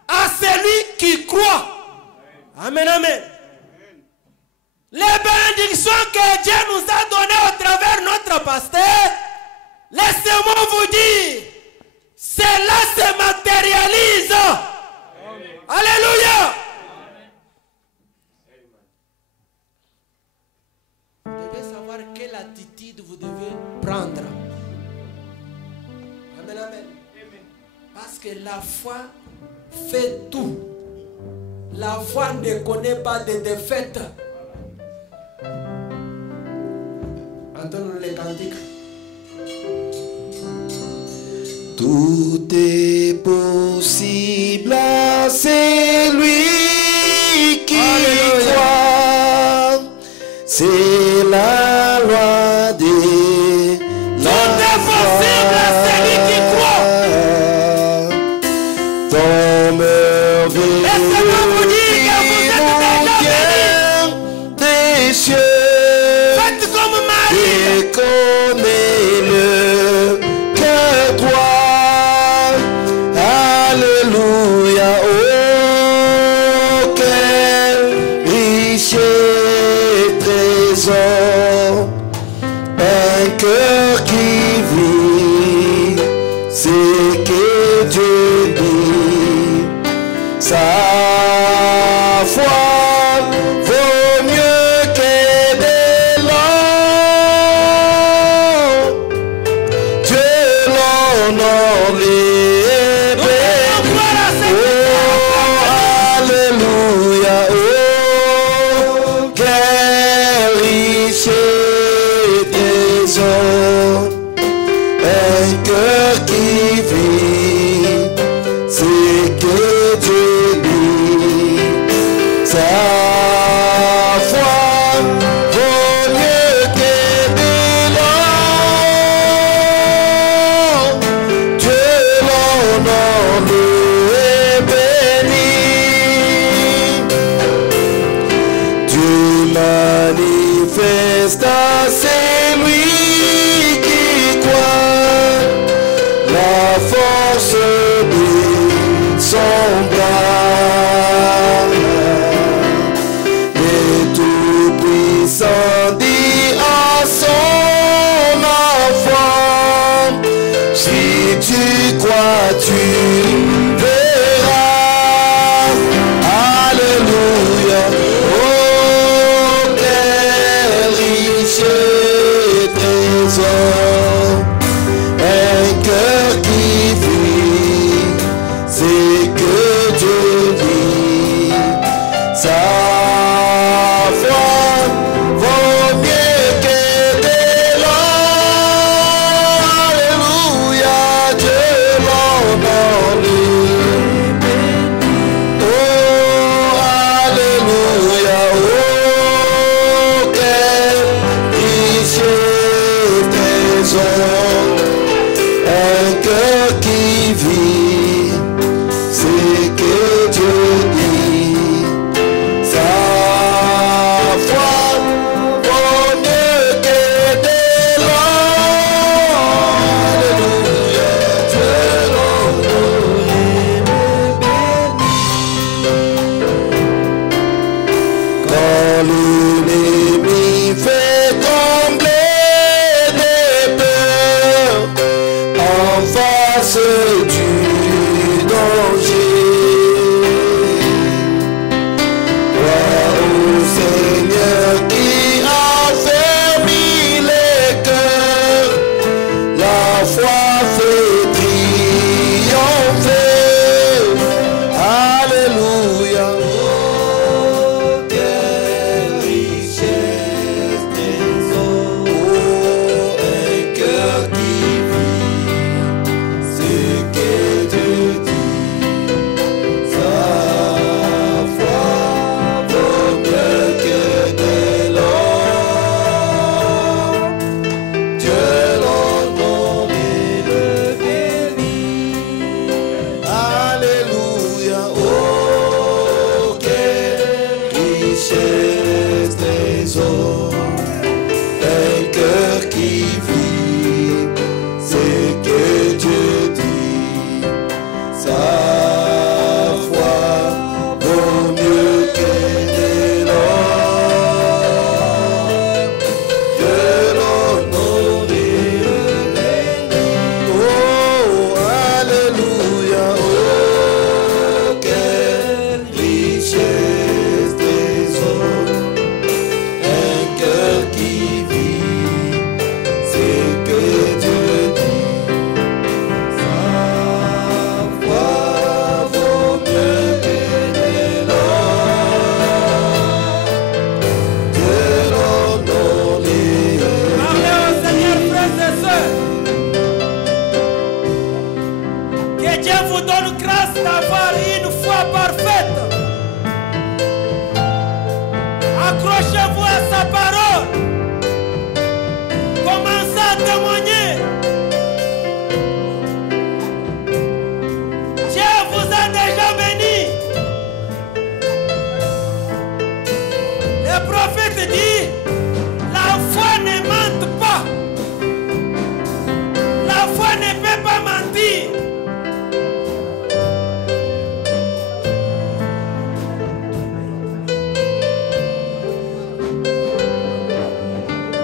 à celui qui croit. Amen, amen. Les bénédictions Laissez-moi vous dire, cela se matérialise. Alléluia. Vous devez savoir quelle attitude vous devez prendre. Amen, amen. Parce que la foi fait tout. La foi ne connaît pas de défaite. Entendons les cantiques. Tout est possible à celui qui croit. C'est la loi des Tout est possible à celui qui croit. Laissez-moi vous dire que vous êtes déjà bénis. des cieux. Faites comme Marie. Et connais-le que toi. Alléluia. Oh, quel riche trésor. Un cœur qui vit, c'est que Dieu dit. Sa foi vaut mieux que de l'or. Dieu l'honore et bénit. Oh, alléluia. Oh, quel riche trésor. Un cœur qui vit, c'est que Dieu dit. Sa foi vaut mieux que de l'or. Dieu l'honore et bénit. Dieu manifeste à celui qui croit la force de son bras. Le Tout-Puissant dit à son enfant, si tu crois, tu verras. Alléluia. Oh, quel riche trésor. Un cœur qui vit, c'est que Dieu dit. Sa foi vaut mieux que de l'or. Alléluia, Dieu l'honore. Oh, alléluia, oh, quel riche trésor. Un cœur qui vit, c'est que Dieu dit. Sa foi vaut mieux que de l'or. Alléluia, Dieu l'honore et bénit. Quand l'ennemi fait trembler des peurs en face du danger, crois au Seigneur qui a fermé les cœurs. La foi fait triompher. Alléluia. Oh, quelle richesse trésor. Oh, un cœur qui vit, c'est que Dieu dit. Sa foi vaut mieux que de l'or. Dieu l'honore et d'avoir une foi parfaite. Accrochez-vous à sa parole. Commencez à témoigner. Dieu vous a déjà béni. Le prophète dit, la foi ne mente pas. La foi ne peut pas mentir.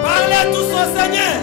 Parlez tous au Seigneur.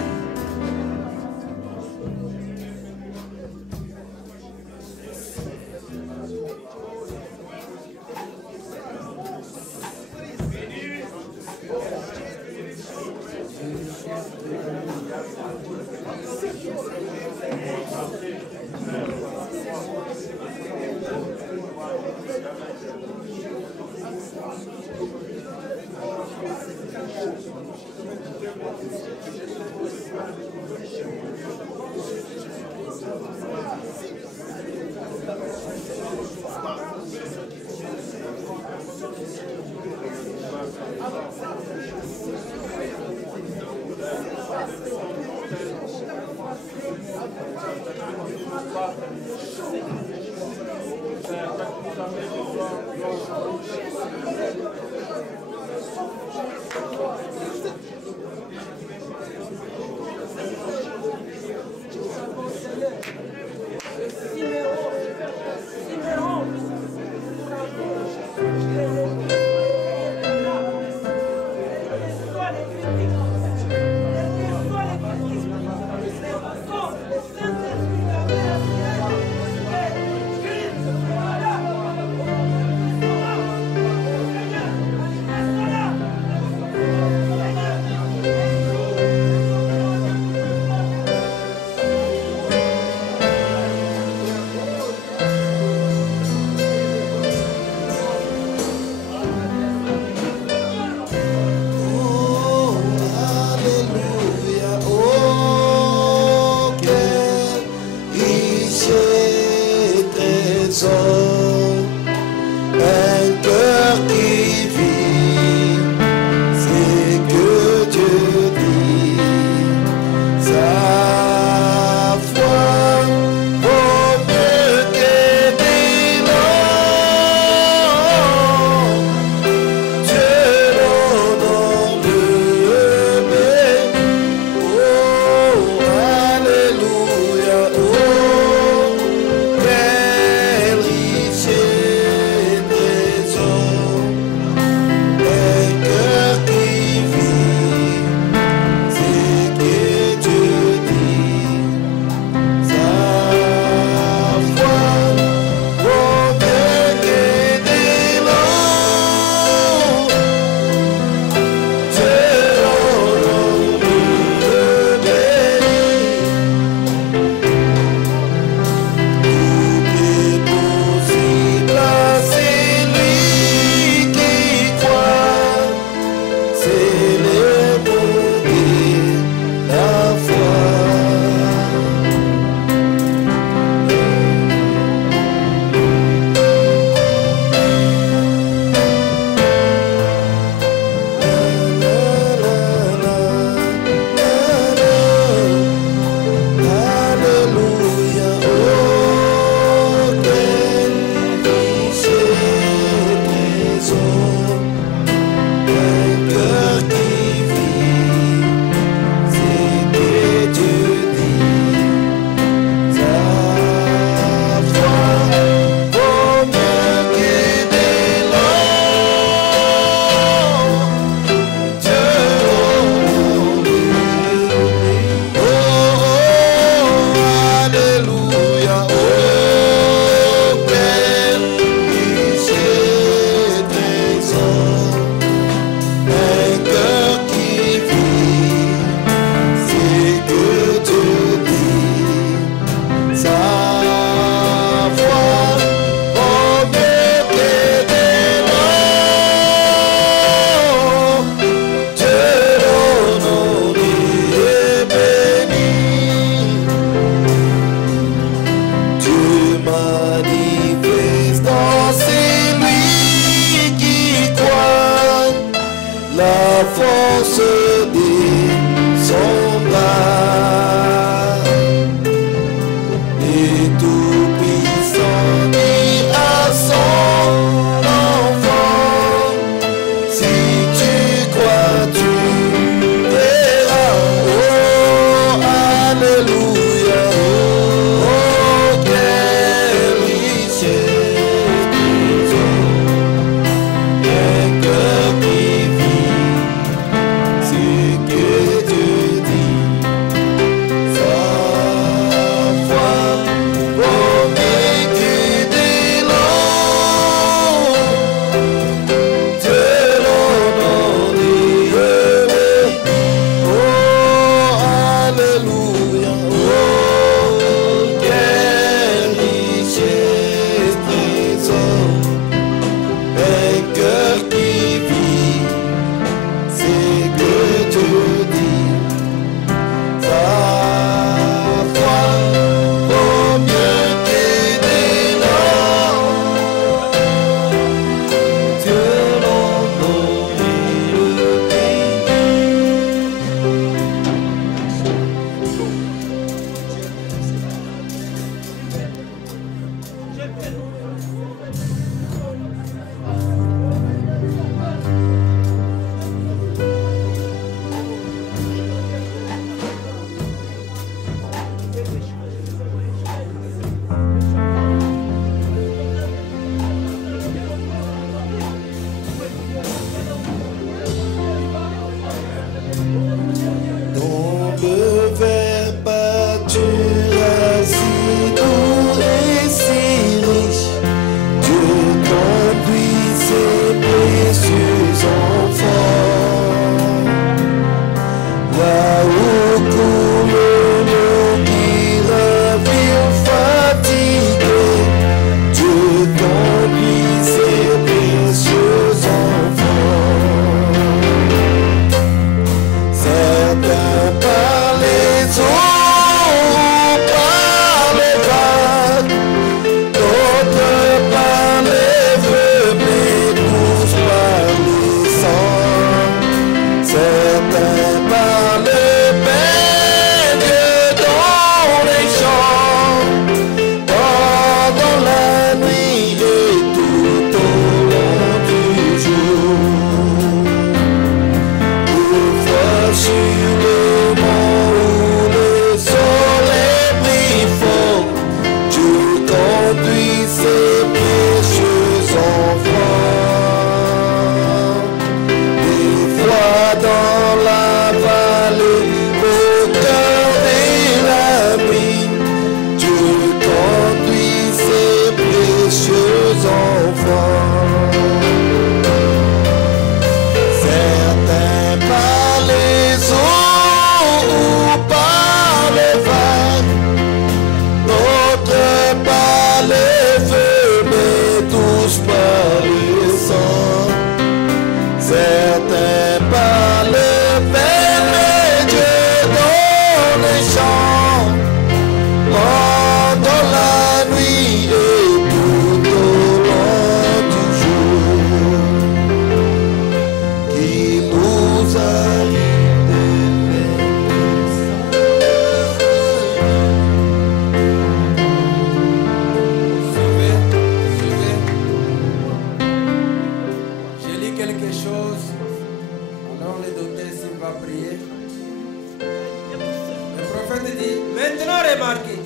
prophète dit, maintenant remarquez,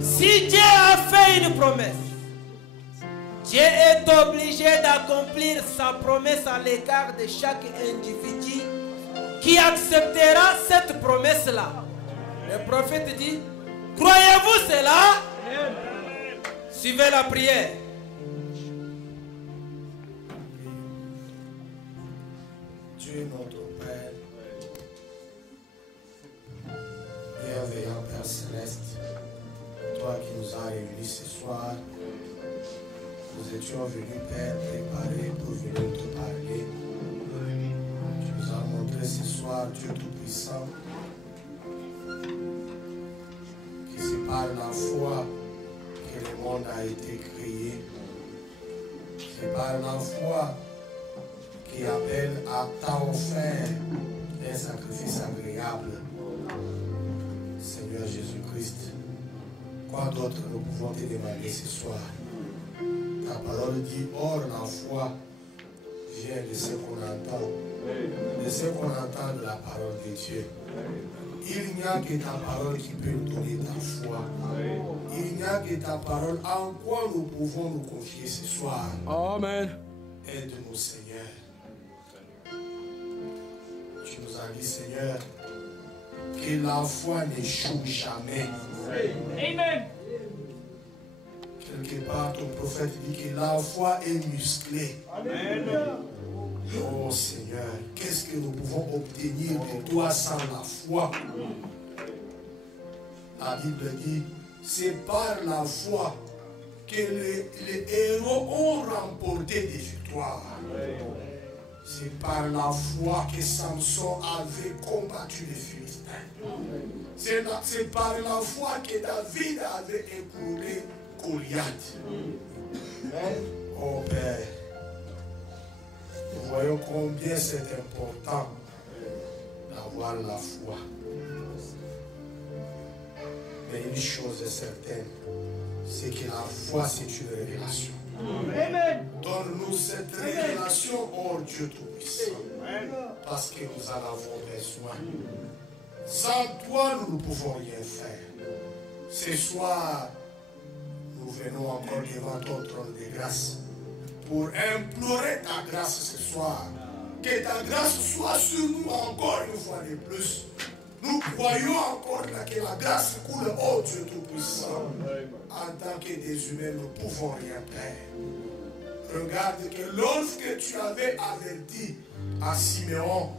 si Dieu a fait une promesse, Dieu est obligé d'accomplir sa promesse à l'égard de chaque individu qui acceptera cette promesse-là. Le prophète dit, croyez-vous cela? Suivez la prière. Dieu notre Père, bienveillant Père Céleste, toi qui nous as réunis ce soir, nous étions venus, Père, préparés pour venir te parler. Tu nous as montré ce soir, Dieu Tout-Puissant, que c'est par la foi que le monde a été créé. C'est par la foi qui appelle à ta offert un sacrifice agréable. Seigneur Jésus-Christ, quoi d'autre nous pouvons te demander ce soir? Ta parole dit, or la foi vient de ce qu'on entend, de ce qu'on entend de la parole de Dieu. Il n'y a que ta parole qui peut nous donner ta foi. Il n'y a que ta parole en quoi nous pouvons nous confier ce soir. Amen. Aide-nous, Seigneur. Tu nous as dit, Seigneur, que la foi n'échoue jamais. Amen. Quelque part, ton prophète dit que la foi est musclée. Amen. Oh Seigneur, qu'est-ce que nous pouvons obtenir de toi sans la foi? La Bible dit, c'est par la foi que les héros ont remporté des victoires. C'est par la foi que Samson avait combattu les Philistins. C'est par la foi que David avait écroulé Goliath. Oh Père, nous voyons combien c'est important d'avoir la foi. Mais une chose est certaine, c'est que la foi, c'est une révélation. Amen. Donne-nous cette révélation, oh Dieu Tout-Puissant, parce que nous en avons besoin. Sans toi, nous ne pouvons rien faire. Ce soir, nous venons encore devant ton trône de grâce pour implorer ta grâce ce soir. Que ta grâce soit sur nous encore une fois de plus. Nous croyons encore que la grâce coule, oh Dieu Tout-Puissant. En tant que des humains, nous ne pouvons rien faire. Regarde que lorsque tu avais averti à Siméon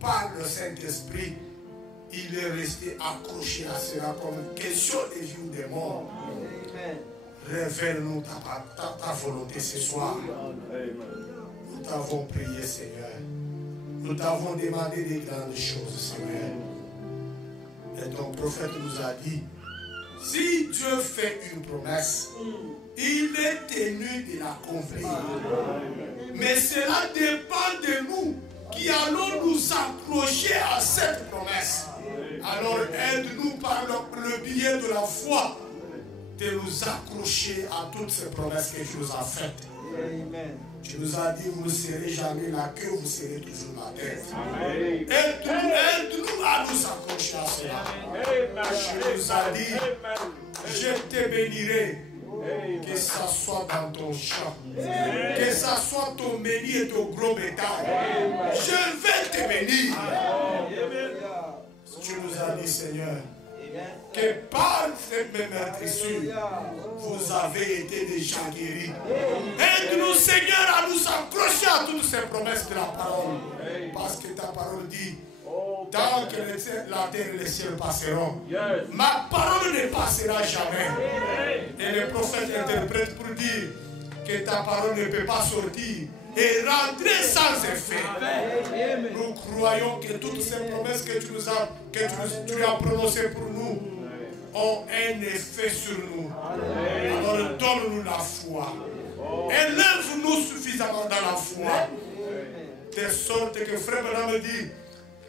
par le Saint-Esprit, il est resté accroché à cela comme question de vie ou de mort. Révèle-nous ta volonté ce soir. Nous t'avons prié, Seigneur. Nous t'avons demandé des grandes choses, Seigneur. Et ton prophète nous a dit, si Dieu fait une promesse, il est tenu de l'accomplir. Mais cela dépend de nous qui allons nous accrocher à cette promesse. Alors aide-nous par le biais de la foi de nous accrocher à toutes ces promesses que tu nous as faites. Amen. Tu nous as dit, vous ne serez jamais la queue, vous serez toujours la tête. Aide-nous à nous accrocher à cela. Tu nous as dit, je te bénirai. Que ça soit dans ton champ, que ça soit ton béni et ton gros bétail. Je vais te bénir. Tu nous as dit, Seigneur, que par cette même meurtrissure, vous avez été déjà guéris. Aide-nous, Seigneur, à nous accrocher à toutes ces promesses de la parole. Parce que ta parole dit, tant que la terre et les cieux passeront, ma parole ne passera jamais. Et le prophète interprète pour dire que ta parole ne peut pas sortir et rentrer sans effet. Nous croyons que toutes ces promesses que tu as prononcées pour nous ont un effet sur nous. Alors donne-nous la foi. Élève-nous suffisamment dans la foi. De sorte que Frère Branham dit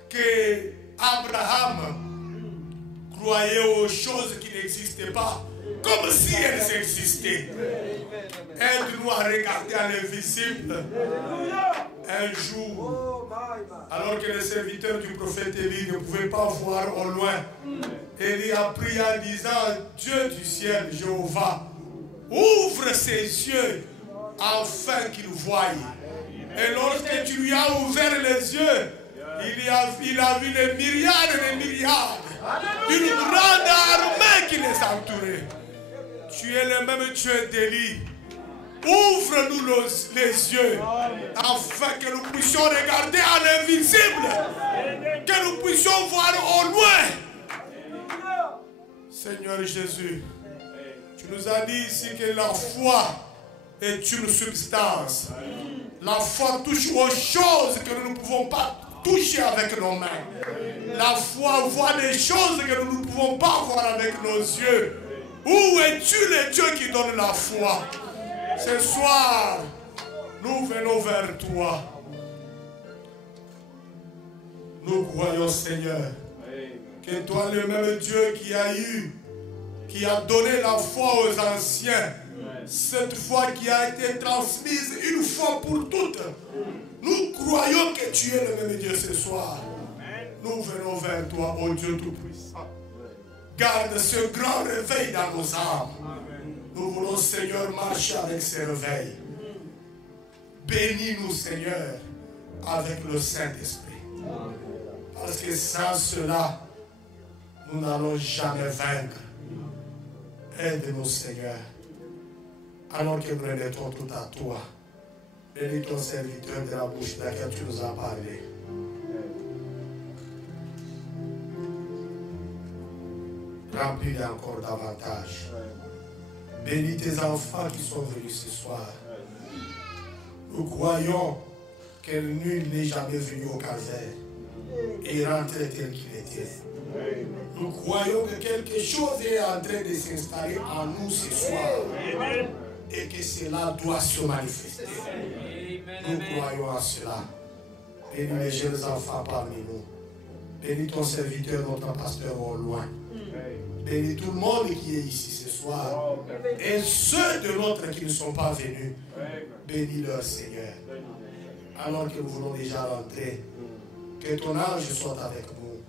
que Abraham croyait aux choses qui n'existaient pas comme si elles existaient. Aide-nous à regarder à l'invisible. Un jour, alors que les serviteurs du prophète Élie ne pouvaient pas voir au loin, Élie a prié en disant, Dieu du ciel, Jéhovah, ouvre ses yeux afin qu'il voie. Et lorsque tu lui as ouvert les yeux, il a vu les myriades et les myriades, une grande armée qui les entourait. Tu es le même Dieu d'Élie. Ouvre-nous les yeux afin que nous puissions regarder à l'invisible, que nous puissions voir au loin. Seigneur Jésus, tu nous as dit ici que la foi est une substance. La foi touche aux choses que nous ne pouvons pas toucher avec nos mains. La foi voit des choses que nous ne pouvons pas voir avec nos yeux. Où es-tu le Dieu qui donne la foi? Ce soir, nous venons vers toi. Nous croyons, Seigneur, que toi, le même Dieu qui a donné la foi aux anciens, cette foi qui a été transmise une fois pour toutes, nous croyons que tu es le même Dieu ce soir. Nous venons vers toi, ô Dieu Tout-Puissant. Garde ce grand réveil dans nos âmes. Nous voulons, Seigneur, marcher avec ce réveil. Bénis-nous, Seigneur, avec le Saint-Esprit. Parce que sans cela, nous n'allons jamais vaincre. Aide-nous, Seigneur, alors que nous remettons tout à toi. Bénis ton serviteur de la bouche de laquelle tu nous as parlé. Remplis-les encore davantage. Bénis tes enfants qui sont venus ce soir. Nous croyons que nul n'est jamais venu au calvaire et rentré tel qu'il était. Nous croyons que quelque chose est en train de s'installer en nous ce soir et que cela doit se manifester. Nous croyons à cela. Bénis les jeunes enfants parmi nous. Bénis ton serviteur, notre pasteur au loin. Bénis tout le monde qui est ici ce soir. Et ceux de l'autre qui ne sont pas venus. Bénis-leur, Seigneur. Alors que nous voulons déjà rentrer, que ton ange soit avec nous.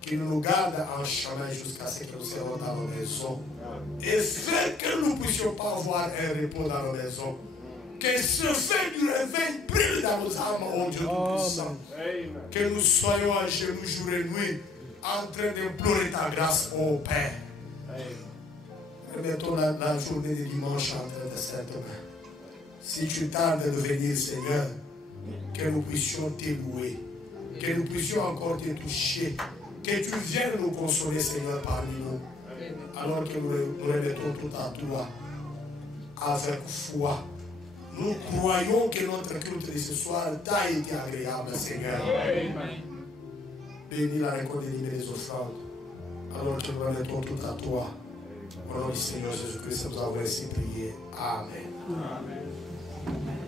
Qu'il nous garde en chemin jusqu'à ce que nous serons dans nos maisons. Et fait que nous ne puissions pas avoir un repos dans nos maisons. Que ce fait du réveil brille dans nos âmes, ô Dieu Tout-Puissant. Que nous soyons à genoux jour et nuit, en train d'implorer ta grâce, ô Père. Remettons la journée de dimanche entre tes saintes mains. Si tu tardes de venir, Seigneur, que nous puissions t'élouer, que nous puissions encore te toucher, que tu viennes nous consoler, Seigneur, parmi nous, alors que nous remettons tout à toi, avec foi. Nous croyons que notre culte de ce soir t'a été agréable, Seigneur. Bénis la récolte des offrandes, alors que nous remettons tout à toi. Au nom du Seigneur Jésus-Christ, nous avons ainsi prié. Amen. Amen.